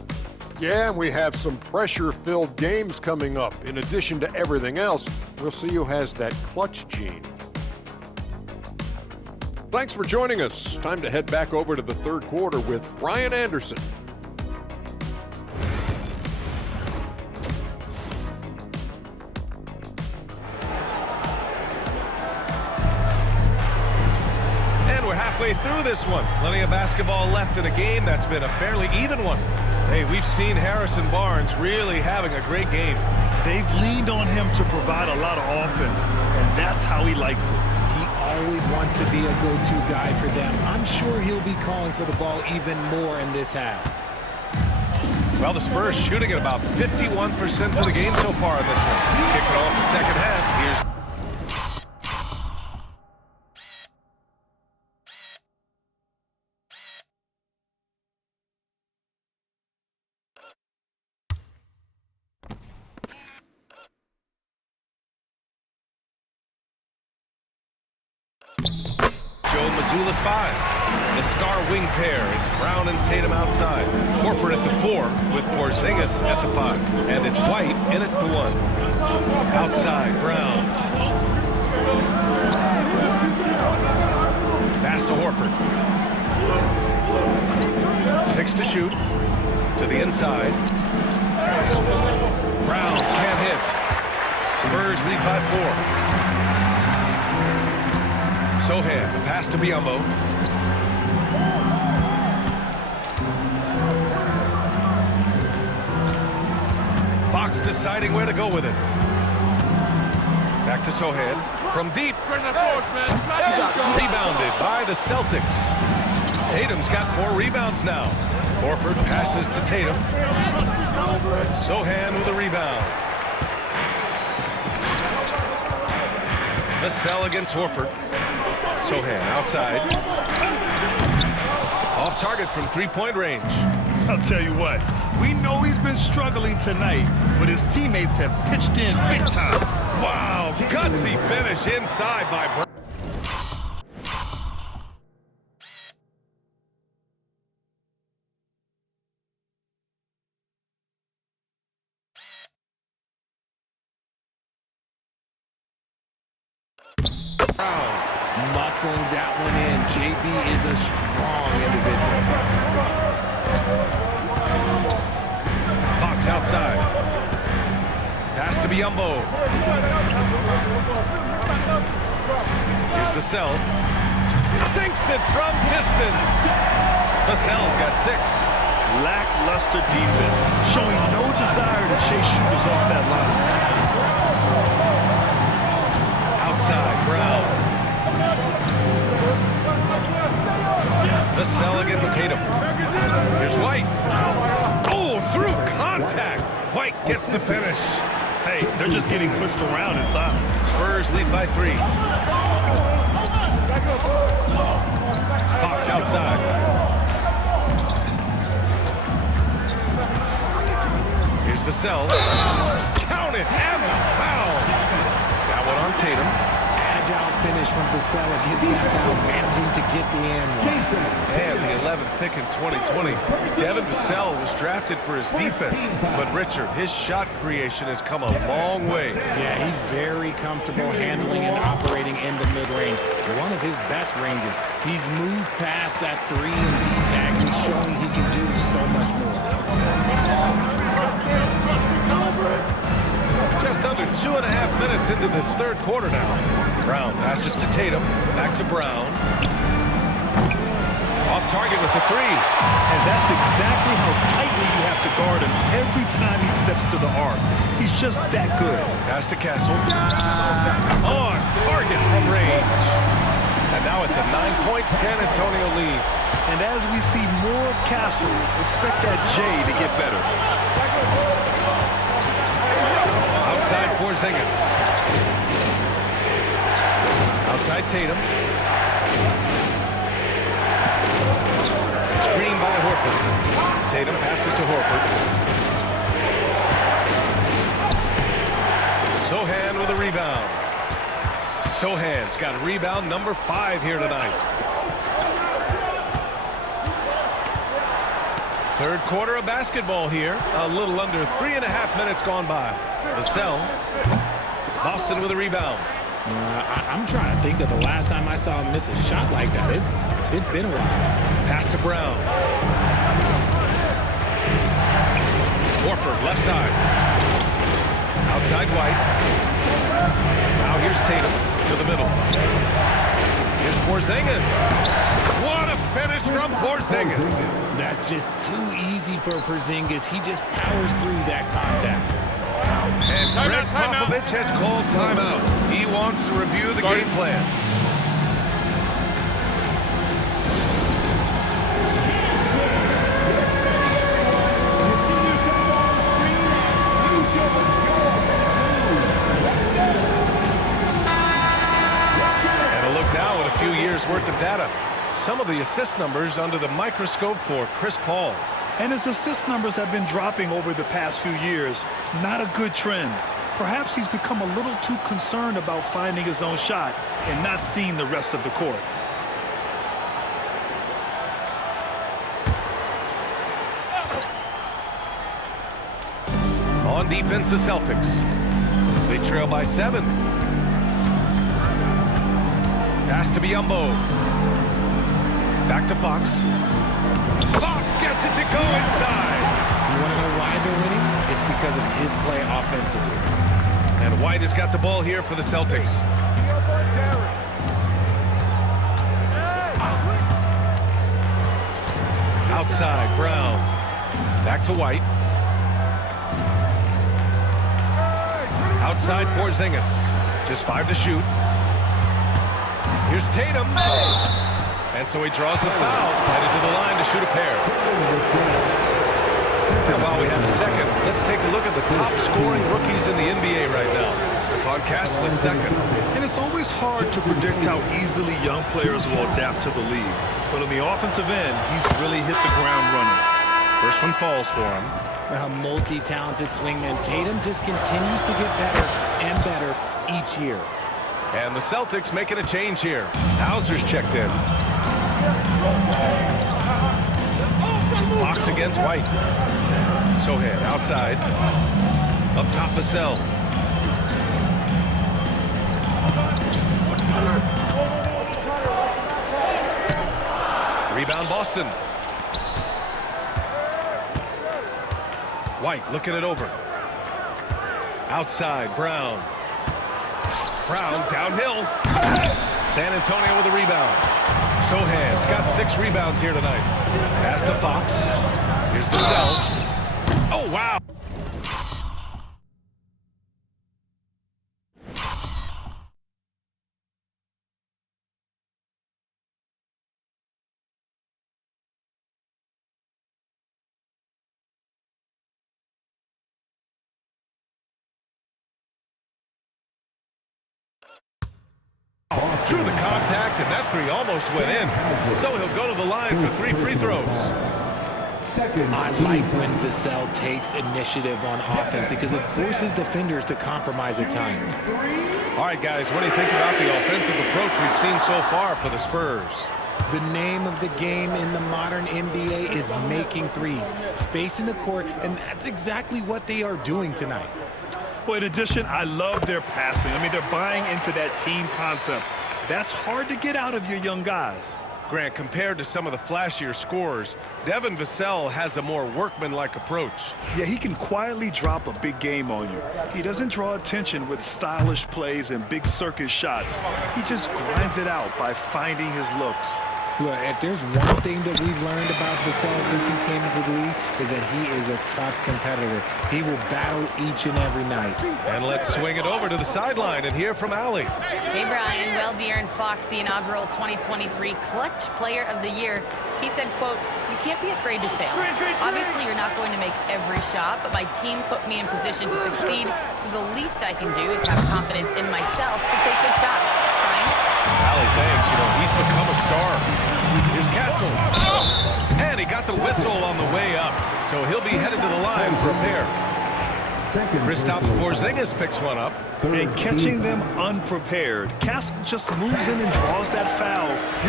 Yeah, we have some pressure-filled games coming up. In addition to everything else, we'll see who has that clutch gene. Thanks for joining us. Time to head back over to the third quarter with Ryan Anderson. halfway through this one. Plenty of basketball left in a game that's been a fairly even one. Hey, we've seen Harrison Barnes really having a great game. They've leaned on him to provide a lot of offense, and that's how he likes it. He always wants to be a go-to guy for them. I'm sure he'll be calling for the ball even more in this half. Well, the Spurs shooting at about 51% for the game so far in this one. Kicking off the second half. Here's Joe Mazzulla's 5. The star wing pair, it's Brown and Tatum outside. Horford at the 4 with Porzingis at the 5. And it's White in at the 1. Outside, Brown. Pass to Horford. 6 to shoot. To the inside. Brown can't hit. Spurs lead by 4. Sohan, the pass to Biyombo. Fox deciding where to go with it. Back to Sohan. From deep. Rebounded by the Celtics. Tatum's got 4 rebounds now. Horford passes to Tatum. Sohan with a rebound. Vassell against Horford. Sohan outside. Off target from 3-point range. I'll tell you what, we know he's been struggling tonight, but his teammates have pitched in big time. Wow, gutsy finish inside by Brown. Muscling that one in. JB is a strong individual. Fox outside. Pass to Biyombo. Here's Vassell. Sinks it from distance. Vassell's got 6. Lackluster defense, showing no desire to chase shooters off that line. Outside, Brown. Vassell against Tatum. Here's White. Oh, through contact. White gets the finish. Hey, they're just getting pushed around inside. Spurs lead by 3. Fox outside. Here's Vassell. Count it, and the foul. That one on Tatum. Agile finish from Vassell against that foul, managing to get the end one. And the 11th pick in 2020. Devin Vassell was drafted for his defense. But Richard, his shot creation has come a long way. Yeah, he's very comfortable handling and operating in the mid-range. One of his best ranges. He's moved past that 3 and D tag. He's showing he can do so much more. Just under 2.5 minutes into this third quarter now. Brown passes to Tatum. Back to Brown. Off target with the 3. And that's exactly how tightly you have to guard him every time he steps to the arc. He's just that good. Pass to Castle. On target from range. And now it's a 9-point San Antonio lead. And as we see more of Castle, expect that J to get better. Outside Porzingis. Outside Tatum. Screen by Horford. Tatum passes to Horford. Sohan with a rebound. Sohan's got rebound number 5 here tonight. Third quarter of basketball here. A little under 3.5 minutes gone by. Vassell. Boston with a rebound. I'm trying to think of the last time I saw him miss a shot like that. It's been a while. Pass to Brown. Horford, left side. Outside White. Now here's Tatum to the middle. Here's Porzingis. What a finish from Porzingis. That's just too easy for Porzingis. He just powers through that contact. And Greg Popovich has called timeout. He wants to review the game plan. And a look now at a few years' worth of data. Some of the assist numbers under the microscope for Chris Paul. And his assist numbers have been dropping over the past few years. Not a good trend. Perhaps he's become a little too concerned about finding his own shot and not seeing the rest of the court. On defense, the Celtics. They trail by 7. Pass to Biyombo. Back to Fox. Fox gets it to go inside. You want to know why they're winning? It's because of his play offensively. And White has got the ball here for the Celtics. Outside, Brown. Back to White. Outside, Porzingis. Just 5 to shoot. Here's Tatum. And so he draws the foul, headed to the line to shoot a pair. And while we have a second, let's take a look at the top scoring rookies in the NBA right now. Stephon Castle is second. And it's always hard to predict how easily young players will adapt to the league. But on the offensive end, he's really hit the ground running. First one falls for him. A multi-talented swingman. Tatum just continues to get better and better each year. And the Celtics making a change here. Hauser's checked in. Fox against White. Sohan outside. Up top, Vassell. Rebound, Boston. White looking it over. Outside, Brown. Brown downhill. San Antonio with a rebound. Sohan's got 6 rebounds here tonight. Pass to Fox. Here's Vassell. Oh, wow. Drew the contact, and that 3 almost went in. So he'll go to the line for 3 free throws. I like when Vassell takes initiative on offense because it forces defenders to compromise at times. All right, guys, what do you think about the offensive approach we've seen so far for the Spurs? The name of the game in the modern NBA is making threes, spacing the court, and that's exactly what they are doing tonight. Well, in addition, I love their passing. I mean, they're buying into that team concept. That's hard to get out of your young guys. Grant, compared to some of the flashier scorers, Devin Vassell has a more workmanlike approach. Yeah, he can quietly drop a big game on you. He doesn't draw attention with stylish plays and big circus shots. He just grinds it out by finding his looks. Look, if there's one thing that we've learned about Vassell since he came into the league is that he is a tough competitor. He will battle each and every night. And let's swing it over to the sideline and hear from Allie. Hey, Brian. Well, De'Aaron Fox, the inaugural 2023 Clutch Player of the Year, he said, quote, "You can't be afraid to fail. Obviously, you're not going to make every shot, but my team puts me in position to succeed, so the least I can do is have confidence in myself to take good shots." Brian? Allie, thanks. You know, he's become a star. Here's Castle. And he got the whistle on the way up, so he'll be headed to the line for a pair. Kristaps Porzingis picks one up. And catching them unprepared. Castle just moves in and draws that foul.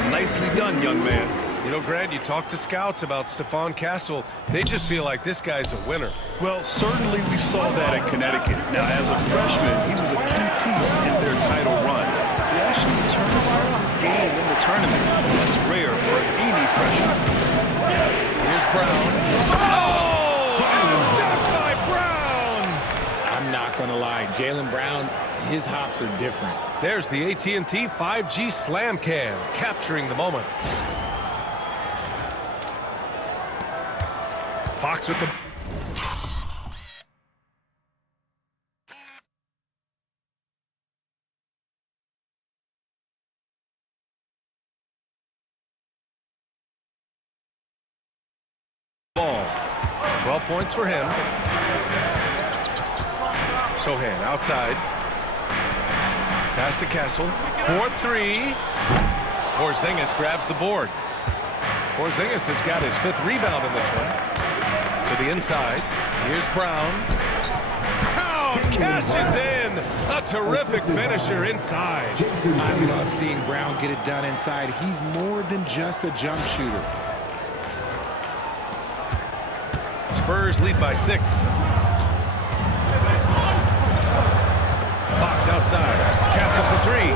Nicely done, young man. You know, Grant, you talk to scouts about Stephon Castle. They just feel like this guy's a winner. Well, certainly we saw that in Connecticut. Now, as a freshman, he was a key piece in their title run. He actually turned around his game in the tournament. That's rare for any freshman. Here's Brown. Oh! Dunked by Brown! I'm not going to lie. Jaylen Brown, his hops are different. There's the AT&T 5G Slam Cam, capturing the moment. Fox with the... ball. 12 points for him. Sohan outside. Pass to Castle. 4-3. Porzingis grabs the board. Porzingis has got his 5th rebound in this one. To the inside. Here's Brown. Brown cashes in. A terrific finisher inside. I love seeing Brown get it done inside. He's more than just a jump shooter. Spurs lead by 6. Fox outside. Castle for 3.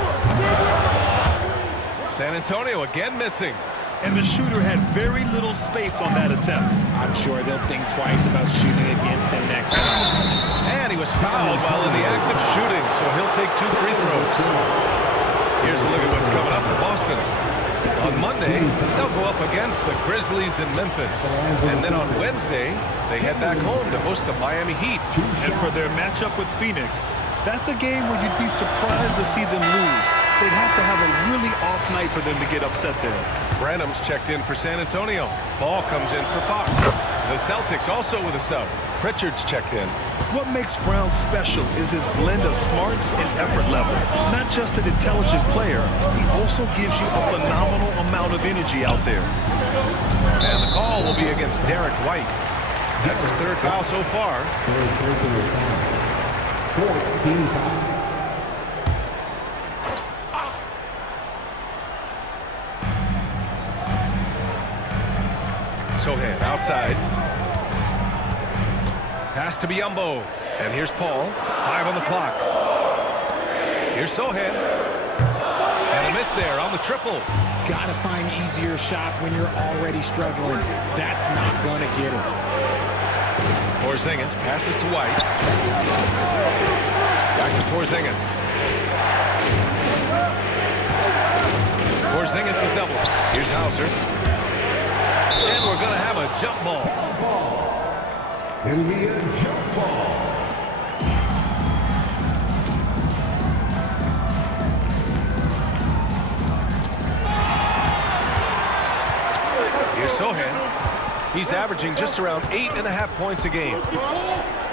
San Antonio again missing. And the shooter had very little space on that attempt. I'm sure they'll think twice about shooting against him next time. And he was fouled while in the act of shooting, so he'll take 2 free throws. Here's a look at what's coming up for Boston. On Monday, they'll go up against the Grizzlies in Memphis. And then on Wednesday, they head back home to host the Miami Heat. And for their matchup with Phoenix, that's a game where you'd be surprised to see them lose. They'd have to have a really off night for them to get upset there. Branham's checked in for San Antonio. Ball comes in for Fox. The Celtics also with a sub. Pritchard's checked in. What makes Brown special is his blend of smarts and effort level. Not just an intelligent player, he also gives you a phenomenal amount of energy out there. And the call will be against Derek White. That's his 3rd foul so far. Sohan outside. Pass to Biyombo. And here's Paul. 5 on the clock. Here's Sohan. And a miss there on the triple. Gotta find easier shots when you're already struggling. That's not gonna get him. Porzingis passes to White. Back to Porzingis. Porzingis is double. Here's Hauser. And we're going to have a jump ball. It'll be a jump ball. Here's Sohan. He's averaging just around 8.5 points a game.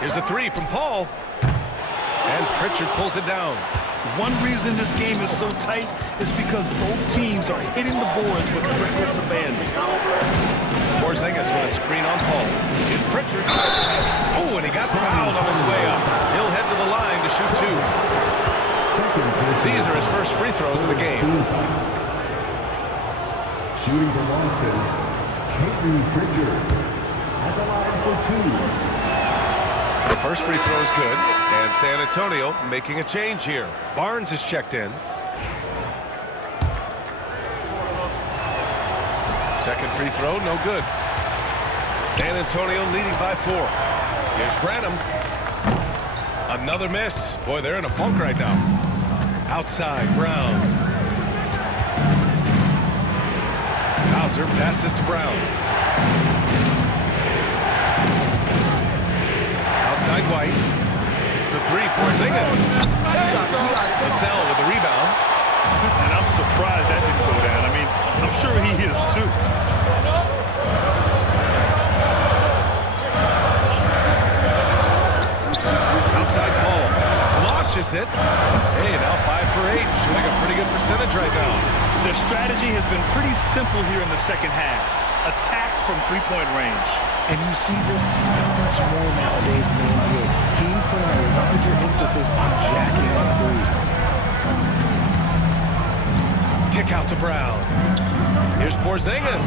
Here's a 3 from Paul. And Pritchard pulls it down. One reason this game is so tight is because both teams are hitting the boards with reckless abandon. Porzingis with a screen on Paul. Here's Pritchard. Oh, and he got fouled on his way up. He'll head to the line to shoot 2. These are his first free throws of the game. Shooting for Boston, Peyton Pritchard at the line for 2. The first free throw is good, and San Antonio making a change here. Barnes is checked in. Second free throw, no good. San Antonio leading by 4. Here's Branham. Another miss. Boy, they're in a funk right now. Outside, Brown. Hauser passes to Brown. Outside White. The 3, Porzingis. Vassell with the rebound. And I'm surprised that didn't go down. I mean, I'm sure he is too. Outside Paul. Launches it. Hey, now 5 for 8. Shooting a pretty good percentage right now. Their strategy has been pretty simple here in the second half. Attack from 3-point range. And you see this so much more nowadays in the NBA. Teams put a larger emphasis on jacking up threes. Kick out to Brown. Here's Porzingis.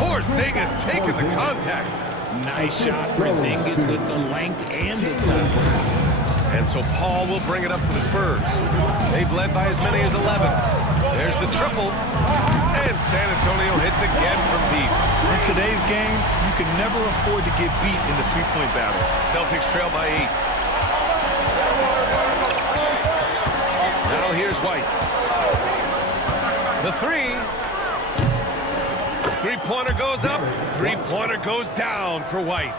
Porzingis taking the contact. Nice shot for Porzingis with the length and the touch. And so Paul will bring it up for the Spurs. They've led by as many as 11. There's the triple. And San Antonio hits again from deep. In today's game, you can never afford to get beat in the 3-point battle. Celtics trail by 8. here's White. The three. Three-pointer goes up. Three-pointer goes down for White.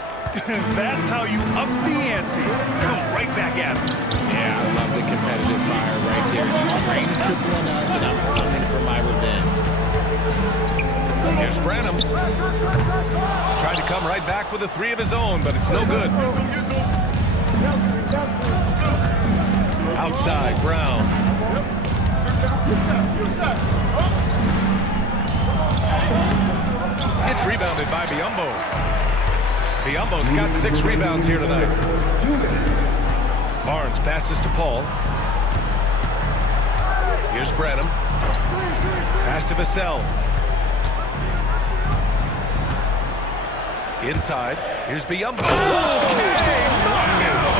That's how you up the ante. Come right back at him. Yeah, I love the competitive fire right there. You train triple on us, and I'm coming for my revenge. Here's Branham. Tried to come right back with a three of his own, but it's no good. Outside, Brown. It's rebounded by Biyombo. Biyombo's got 6 rebounds here tonight. Barnes passes to Paul. Here's Branham. Pass to Vassell. Inside. Here's Biyombo. Okay, knockout.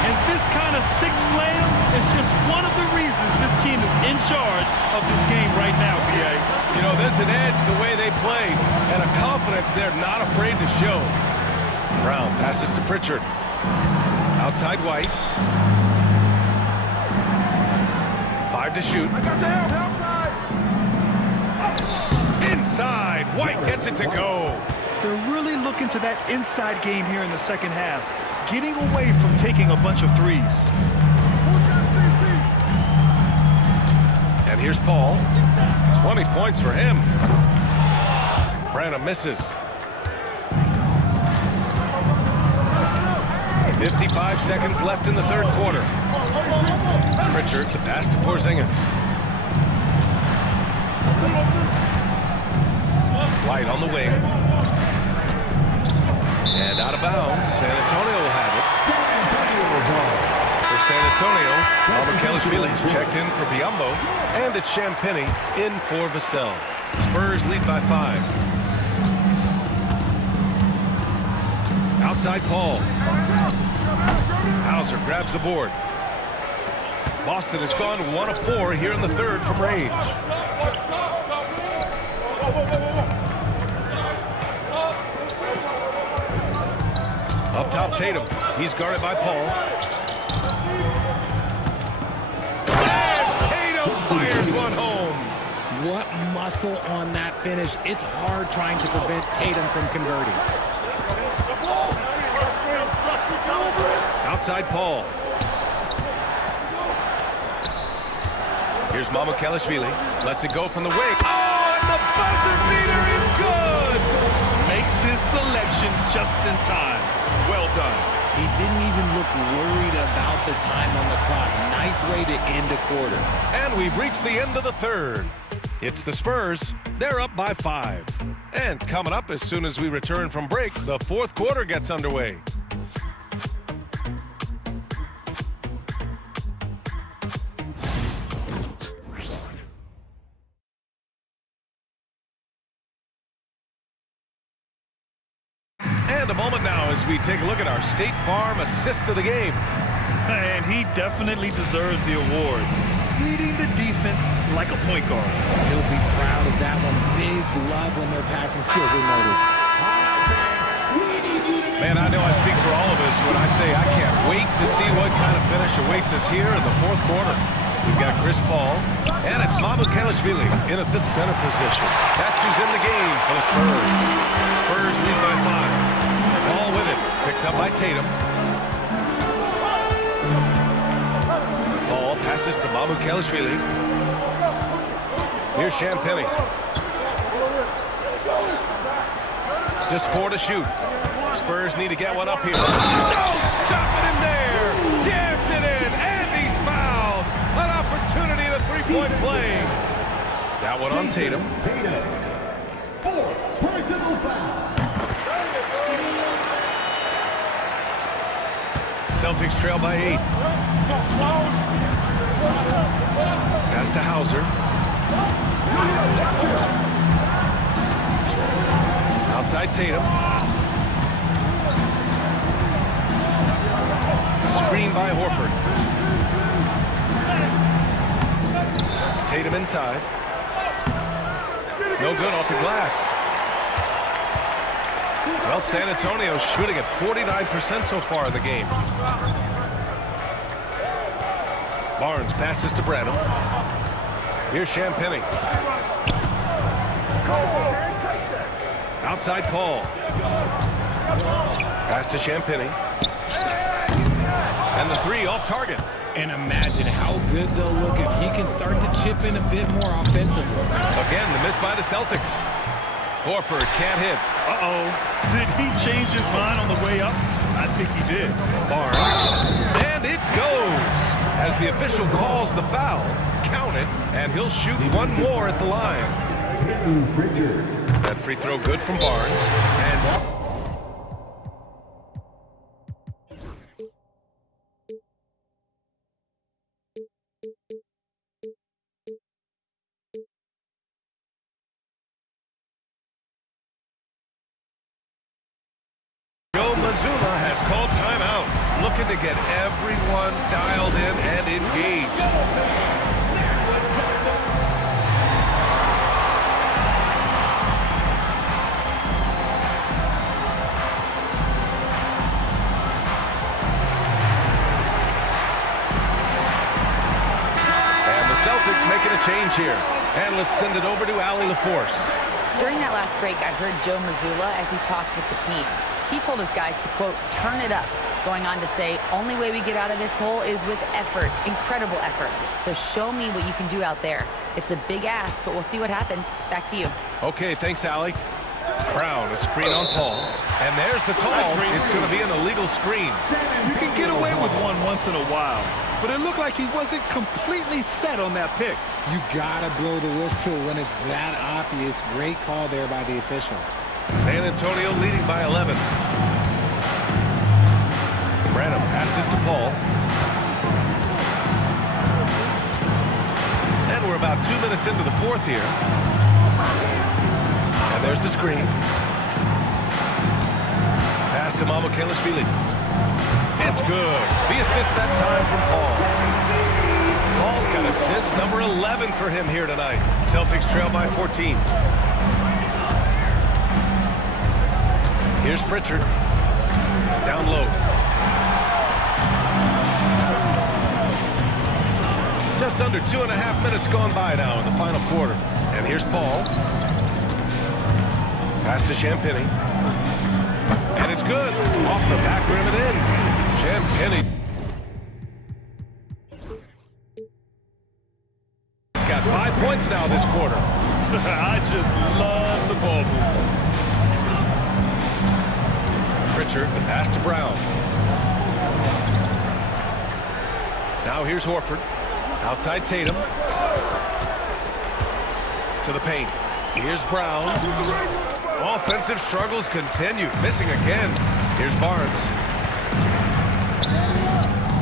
And this kind of six slam is just one of the reasons this team is in charge of this game right now, B.A. You know, there's an edge the way they play and a confidence they're not afraid to show. Brown passes to Pritchard. Outside White. 5 to shoot. Inside. White gets it to go. They're really looking to that inside game here in the second half, getting away from taking a bunch of threes. And here's Paul. 20 points for him. Branham misses. 55 seconds left in the third quarter. Pritchard, the pass to Porzingis. White on the wing. And out of bounds. San Antonio will have it. For San Antonio, Mamukelashvili checked in for Biyombo. And it's Champagnie in for Vassell. Spurs lead by 5. Outside Paul. Hauser grabs the board. Boston has gone 1 of 4 here in the third from range. Up top, Tatum. He's guarded by Paul. And Tatum fires one home. What muscle on that finish. It's hard trying to prevent Tatum from converting. Outside Paul. Here's Mamukelashvili. Lets it go from the wing. Oh, and the buzzer beater is good! Makes his selection just in time. Well done. He didn't even look worried about the time on the clock. Nice way to end a quarter. And we've reached the end of the third. It's the Spurs. They're up by 5. And coming up as soon as we return from break, the fourth quarter gets underway. And a moment now as we take a look at our State Farm assist of the game. And he definitely deserves the award. Leading the defense like a point guard. He'll be proud of that one. Bigs love when their passing skills are noticed. Man, I know I speak for all of us when I say I can't wait to see what kind of finish awaits us here in the fourth quarter. We've got Chris Paul, and it's Mamukelashvili in at the center position. That's who's in the game for the Spurs. Spurs lead by 5. Ball with it, picked up by Tatum. Ball passes to Mamukelashvili. Here's Champagnie. Just 4 to shoot. Spurs need to get one up here. No, stopping him there. Jams it in, and he's fouled. An opportunity at a three-point play. That one on Tatum. 4 personal foul. Celtics trail by 8. Pass to Hauser. Outside Tatum. Screen by Horford. Tatum inside. No good off the glass. Well, San Antonio shooting at 49% so far in the game. Barnes passes to Branham. Here's Champagnie. Outside Paul. Pass to Champagnie. And the three off target. And imagine how good they'll look if he can start to chip in a bit more offensively. Again, the miss by the Celtics. Horford can't hit. Uh-oh. Did he change his mind on the way up? I think he did. Barnes. And it goes. As the official calls the foul, count it, and he'll shoot one more at the line. That free throw good from Barnes. And Joe Mazzulla has called timeout, looking to get everyone dialed in and engaged. And the Celtics making a change here. And let's send it over to Allie LaForce. During that last break, I heard Joe Mazzulla as he talked with the team. He told his guys to, quote, turn it up, going on to say, only way we get out of this hole is with effort, incredible effort. So show me what you can do out there. It's a big ask, but we'll see what happens. Back to you. Okay, thanks, Allie. Brown, a screen on Paul. And there's the call. It's going to be an illegal screen. You can get away with one once in a while, but it looked like he wasn't completely set on that pick. You gotta blow the whistle when it's that obvious. Great call there by the official. San Antonio leading by 11. Branham passes to Paul. And we're about 2 minutes into the fourth here. And there's the screen. Pass to Mamukelashvili. It's good. The assist that time from Paul. Paul's got assist number 11 for him here tonight. Celtics trail by 14. Here's Pritchard. Down low. Just under 2.5 minutes gone by now in the final quarter. And here's Paul. Pass to Champagnie. And it's good. Off the back rim and in. Champagnie. He's got 5 points now this quarter. I just love the ball movement. Pritchard, the pass to Brown. Now here's Horford. Outside Tatum. To the paint. Here's Brown. Offensive struggles continue. Missing again. Here's Barnes.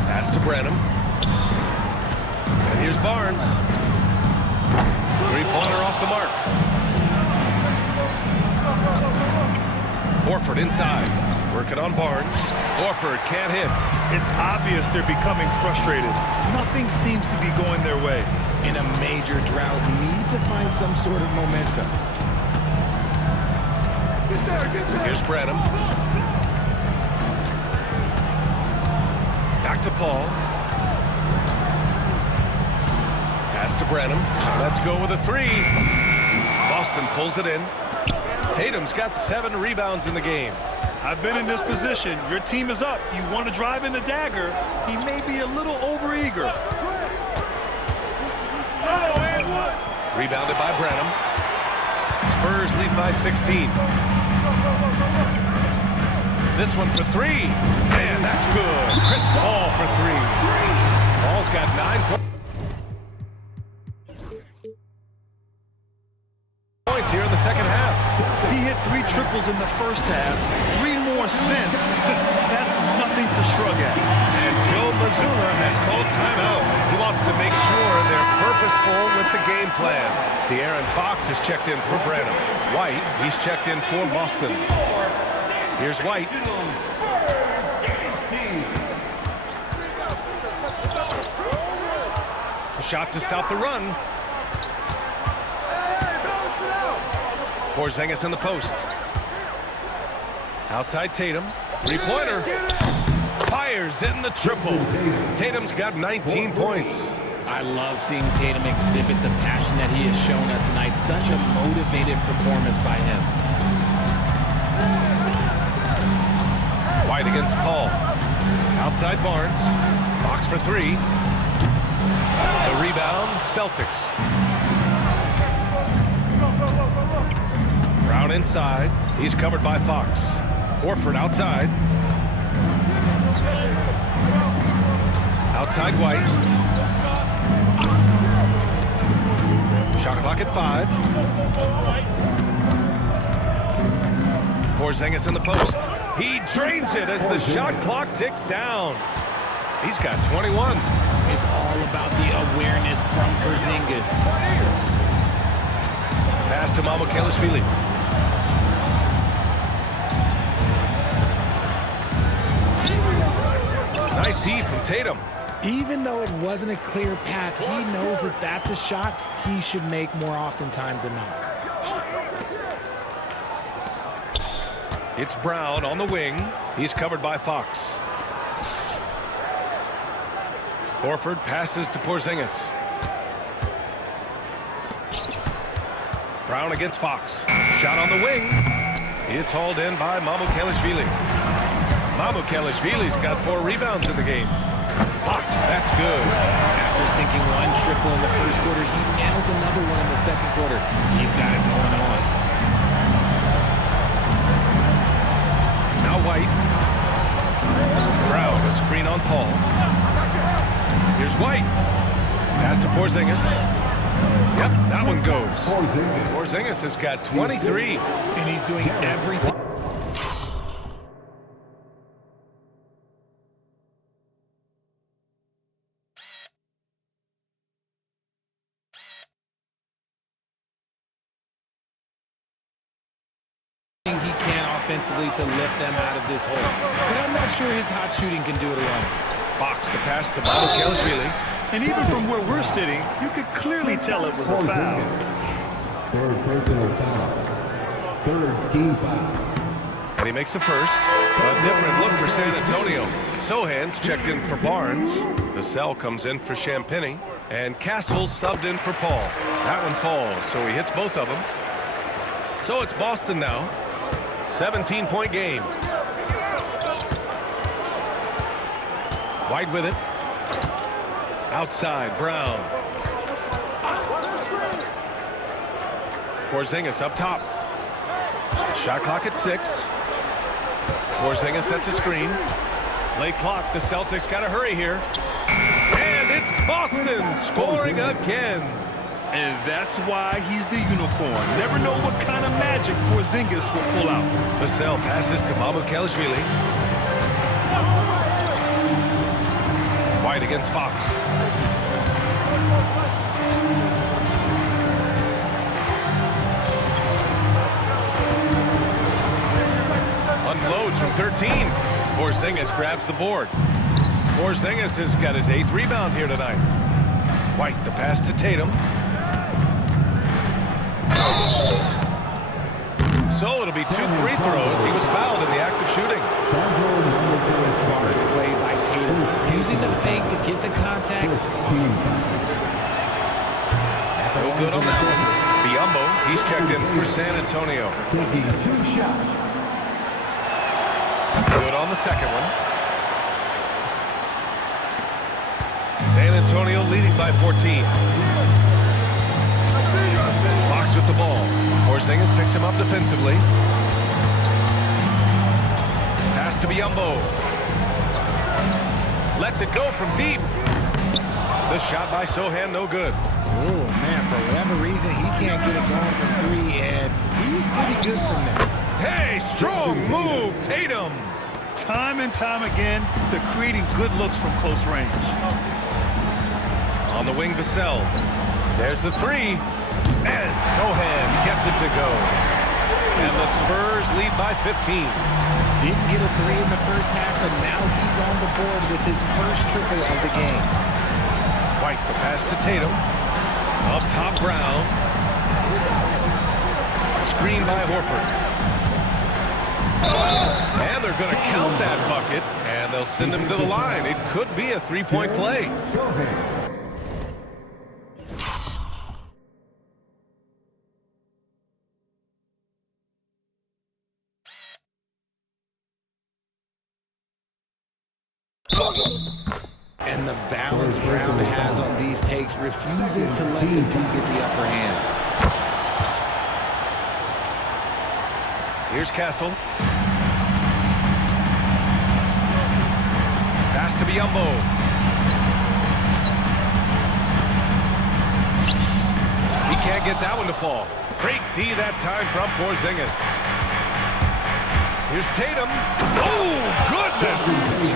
Pass to Branham. And here's Barnes. Three-pointer off the mark. Horford inside. Working on Barnes. Horford can't hit. It's obvious they're becoming frustrated. Nothing seems to be going their way. In a major drought, need to find some sort of momentum. Here's Branham. Back to Paul. Pass to Branham. Let's go with a three. Boston pulls it in. Tatum's got 7 rebounds in the game. I've been in this position. Your team is up. You want to drive in the dagger. He may be a little overeager. Rebounded by Branham. Spurs lead by 16. This one for 3. Man, that's good. Chris Paul for 3. Paul's got 9 points here in the second half. He hit 3 triples in the first half. 3 more since. That's nothing to shrug at. And Joe Mazzulla has called timeout. He wants to make sure they're purposeful with the game plan. De'Aaron Fox has checked in for Branham. White, he's checked in for Boston. Here's White. A shot to stop the run. Porzingis in the post. Outside Tatum. Three-pointer. Fires fires in the triple. Tatum's got 19 points. I love seeing Tatum exhibit the passion that he has shown us tonight. Such a motivated performance by him. White against Paul. Outside Barnes. Fox for three. The rebound, Celtics. Brown inside. He's covered by Fox. Horford outside. Outside White. Shot clock at 5. Porzingis in the post. He drains it as the shot clock ticks down. He's got 21. It's all about the awareness from Porzingis. Pass to Mamukelashvili. Nice D from Tatum. Even though it wasn't a clear path, he knows that that's a shot he should make more oftentimes than not. It's Brown on the wing. He's covered by Fox. Horford passes to Porzingis. Brown against Fox. Shot on the wing. It's hauled in by Mamukelashvili. Mamukelashvili's got 4 rebounds in the game. Fox, that's good. After sinking 1 triple in the first quarter, he nails another one in the second quarter. He's got it going on. Now White. Brown, a screen on Paul. Here's White. Pass to Porzingis. Yep, that one goes. Porzingis has got 23. And he's doing everything. He can offensively to lift them out of this hole. But I'm not sure his hot shooting can do it alone. Fox, the pass to Mamukelashvili. And even from where we're sitting, you could clearly tell it was a foul. Third personal foul. Third team foul. And he makes the first. A different look for San Antonio. Sohan's checked in for Barnes. Vassell comes in for Champagnie. And Castle's subbed in for Paul. That one falls, so he hits both of them. So it's Boston now. 17-point game. White with it. Outside, Brown. Porzingis up top. Shot clock at 6. Porzingis sets a screen. Late clock, the Celtics got to hurry here. And it's Boston scoring again. And that's why he's the unicorn. Never know what kind of magic Porzingis will pull out. Vassell passes to Mamukelashvili. White against Fox. Unloads from 13. Porzingis grabs the board. Porzingis has got his 8th rebound here tonight. White, the pass to Tatum. So it'll be 2 free throws. He was fouled in the act of shooting. A smart play by Tatum, using the fake to get the contact. No good on that one. Biyombo, he's checked in for San Antonio. Taking 2 shots. Good on the second one. San Antonio leading by 14. Fox with the ball. Porzingis picks him up defensively. Pass to Biyombo. Lets it go from deep. The shot by Sohan, no good. Oh, man, for whatever reason, he can't get it going from 3, and he's pretty good from there. Hey, strong move, Tatum. Time and time again, they're creating good looks from close range. On the wing, Vassell. There's the 3. And Sohan gets it to go. And the Spurs lead by 15. Didn't get a 3 in the first half, but now he's on the board with his first triple of the game. White, the pass to Tatum. Up top, Brown. Screen by Horford. And they're going to count that bucket, and And they'll send him to the line. It could be a three-point play. And the balance Brown has on these takes, refusing to let the D get the upper hand. Here's Castle. Pass to Biyombo. He can't get that one to fall. Great D that time from Porzingis. Here's Tatum. Oh, goodness!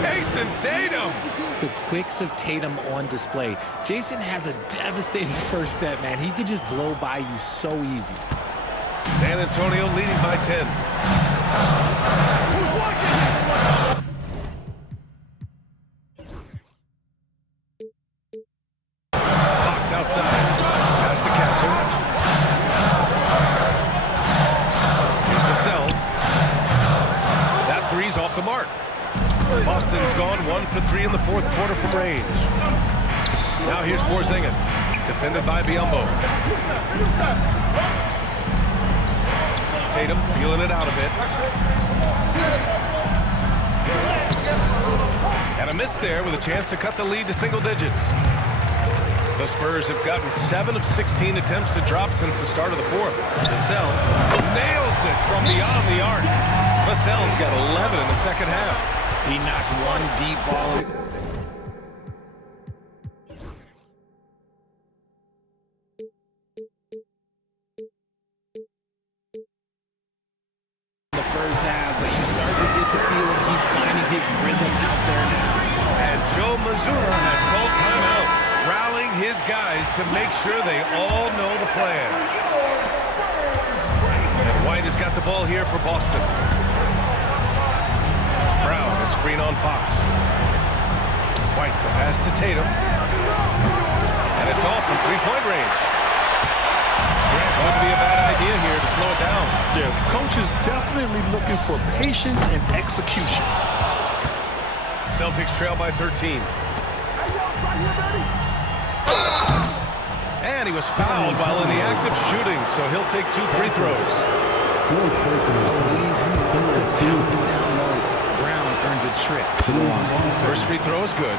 Jason Tatum! The quicks of Tatum on display. Jason has a devastating first step, man. He could just blow by you so easy. San Antonio leading by 10. Fox outside. Pass to Castle. Here's Vassell. That three's off the mark. Boston's gone 1 for 3 in the fourth quarter from range. Now here's Porzingis, defended by Biyombo. Tatum feeling it out a bit. And a miss there with a chance to cut the lead to single digits. The Spurs have gotten 7 of 16 attempts to drop since the start of the fourth. Vassell nails it from beyond the arc. Vassell's got 11 in the second half. He knocked one deep ball. The first half, but you start to get the feeling he's finding his rhythm out there now. And Joe Mazzulla has called timeout, rallying his guys to make sure they all know the plan. And White has got the ball here for Boston. Brown, a screen on Fox. White, the pass to Tatum. And it's all from three-point range. Grant, wouldn't be a bad idea here to slow it down. Yeah, coach is definitely looking for patience and execution. Celtics trail by 13. And he was fouled while in the act of shooting, so he'll take 2 free throws. Wants to pound it down low. Brown earns a trip to the line. First free throw is good.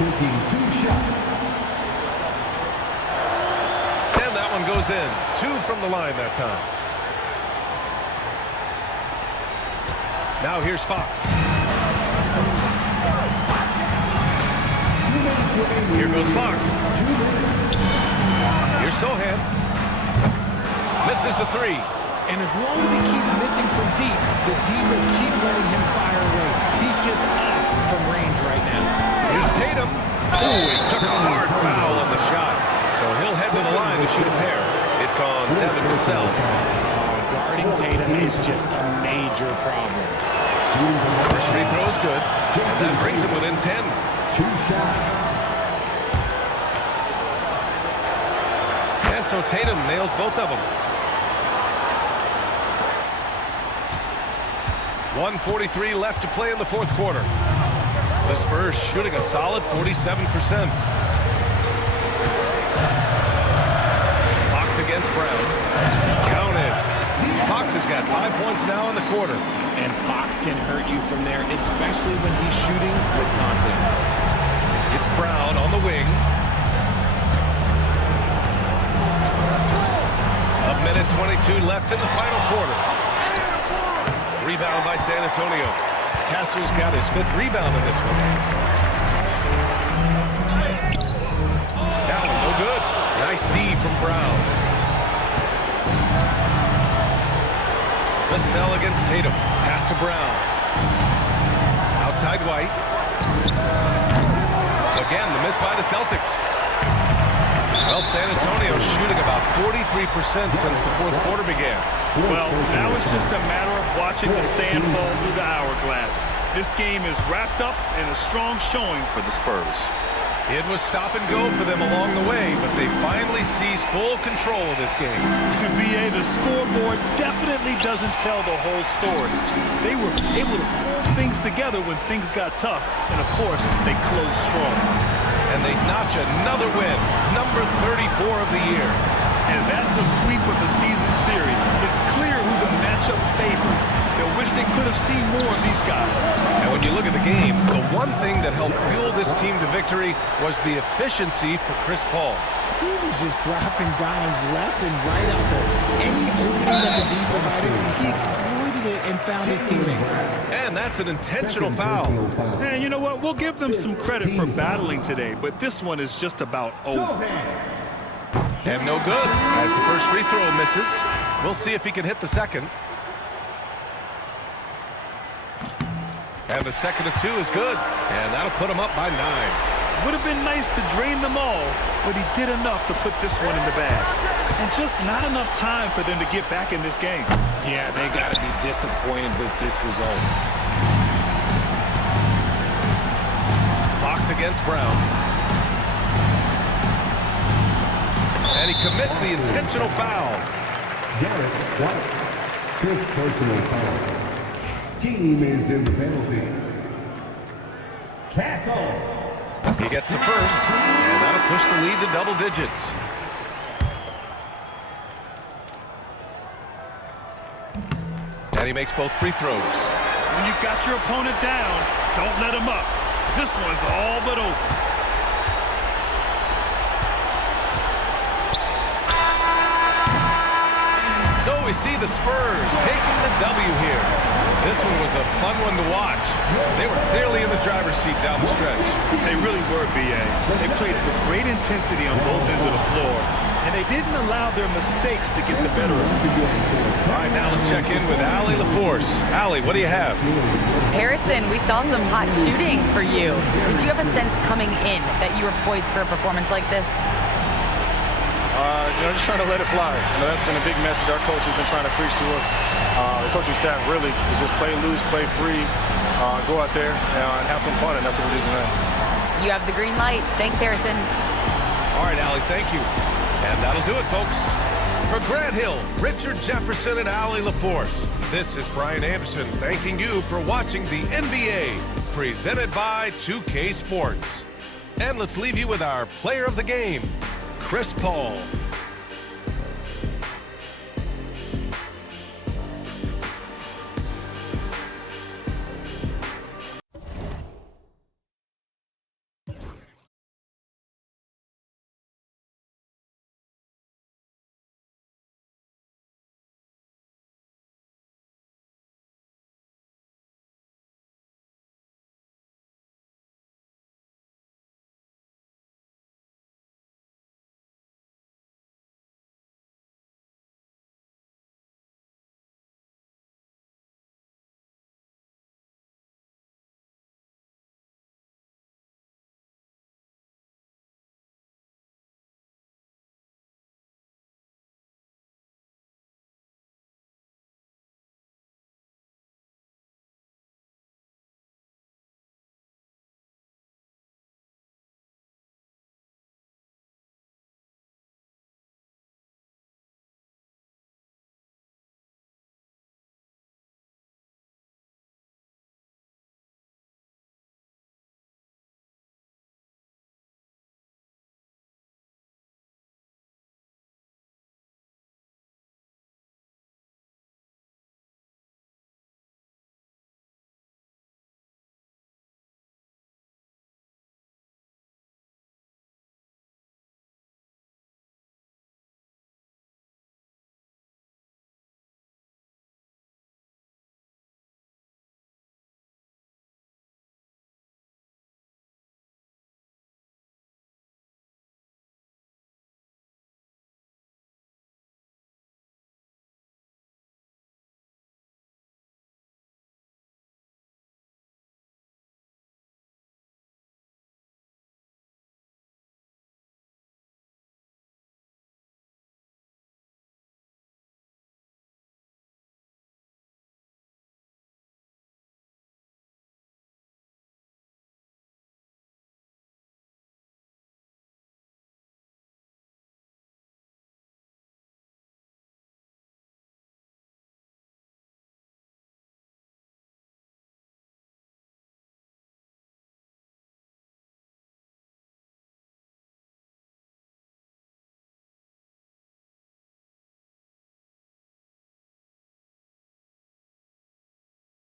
Taking 2 shots. And that one goes in. 2 from the line that time. Now here's Fox. Here goes Fox. Here's Sohan. Misses the 3. And as long as he keeps missing from deep, the D will keep letting him fire away. He's just off from range right now. Here's Tatum. Ooh, he took a hard foul on the shot. So he'll head to the line to shoot a pair. It's on Devin Vassell. Guarding Tatum is just a major problem. First free throw is good. And that brings him within 10. 2 shots. And so Tatum nails both of them. 1:43 left to play in the fourth quarter. The Spurs shooting a solid 47%. Fox against Brown. Counted. Fox has got 5 points now in the quarter. And Fox can hurt you from there, especially when he's shooting with confidence. It's Brown on the wing. A minute 22 left in the final quarter. Rebound by San Antonio. Castle's got his 5th rebound in this one. That one no good. Nice D from Brown. Vassell against Tatum. Pass to Brown. Outside White. Again, the miss by the Celtics. Well, San Antonio shooting about 43% since the fourth quarter began. Well, now it's just a matter of watching the sand fall through the hourglass. This game is wrapped up in a strong showing for the Spurs. It was stop and go for them along the way, but they finally seized full control of this game. BA, the scoreboard definitely doesn't tell the whole story. They were able to pull things together when things got tough, and of course, they closed strong. And they notch another win, number 34 of the year. And that's a sweep of the season series. It's clear who the matchup favored. They'll wish they could have seen more of these guys. And when you look at the game, the one thing that helped fuel this team to victory was the efficiency for Chris Paul. He was just dropping dimes left and right out there. Any opening that the D provided, he exploited it and found his teammates. And that's an intentional foul. And you know what? We'll give them some credit for battling today, but this one is just about over. And no good, as the first free throw misses. We'll see if he can hit the second. And the second of two is good, and that'll put him up by 9. Would have been nice to drain them all, but he did enough to put this one in the bag. And just not enough time for them to get back in this game. Yeah, they got to be disappointed with this result. Fox against Brown. And he commits the intentional foul. Garrett White, 5th personal foul. Team is in the penalty. Castle. He gets the first, and that'll push the lead to double digits. And he makes both free throws. When you've got your opponent down, don't let him up. This one's all but over. So we see the Spurs taking the W here. This one was a fun one to watch. They were clearly in the driver's seat down the stretch. They really were, BA. They played with great intensity on both ends of the floor, and they didn't allow their mistakes to get the better of them. All right, now let's check in with Allie LaForce. Allie, what do you have? Harrison, we saw some hot shooting for you. Did you have a sense coming in that you were poised for a performance like this? Just trying to let it fly. That's been a big message our coach has been trying to preach to us. The coaching staff really is just play loose, play free, go out there and have some fun, and that's what we're doing tonight. You have the green light. Thanks, Harrison. All right, Allie, thank you. And that'll do it, folks. For Grant Hill, Richard Jefferson, and Allie LaForce, this is Brian Anderson thanking you for watching the NBA, presented by 2K Sports. And let's leave you with our player of the game, Chris Paul.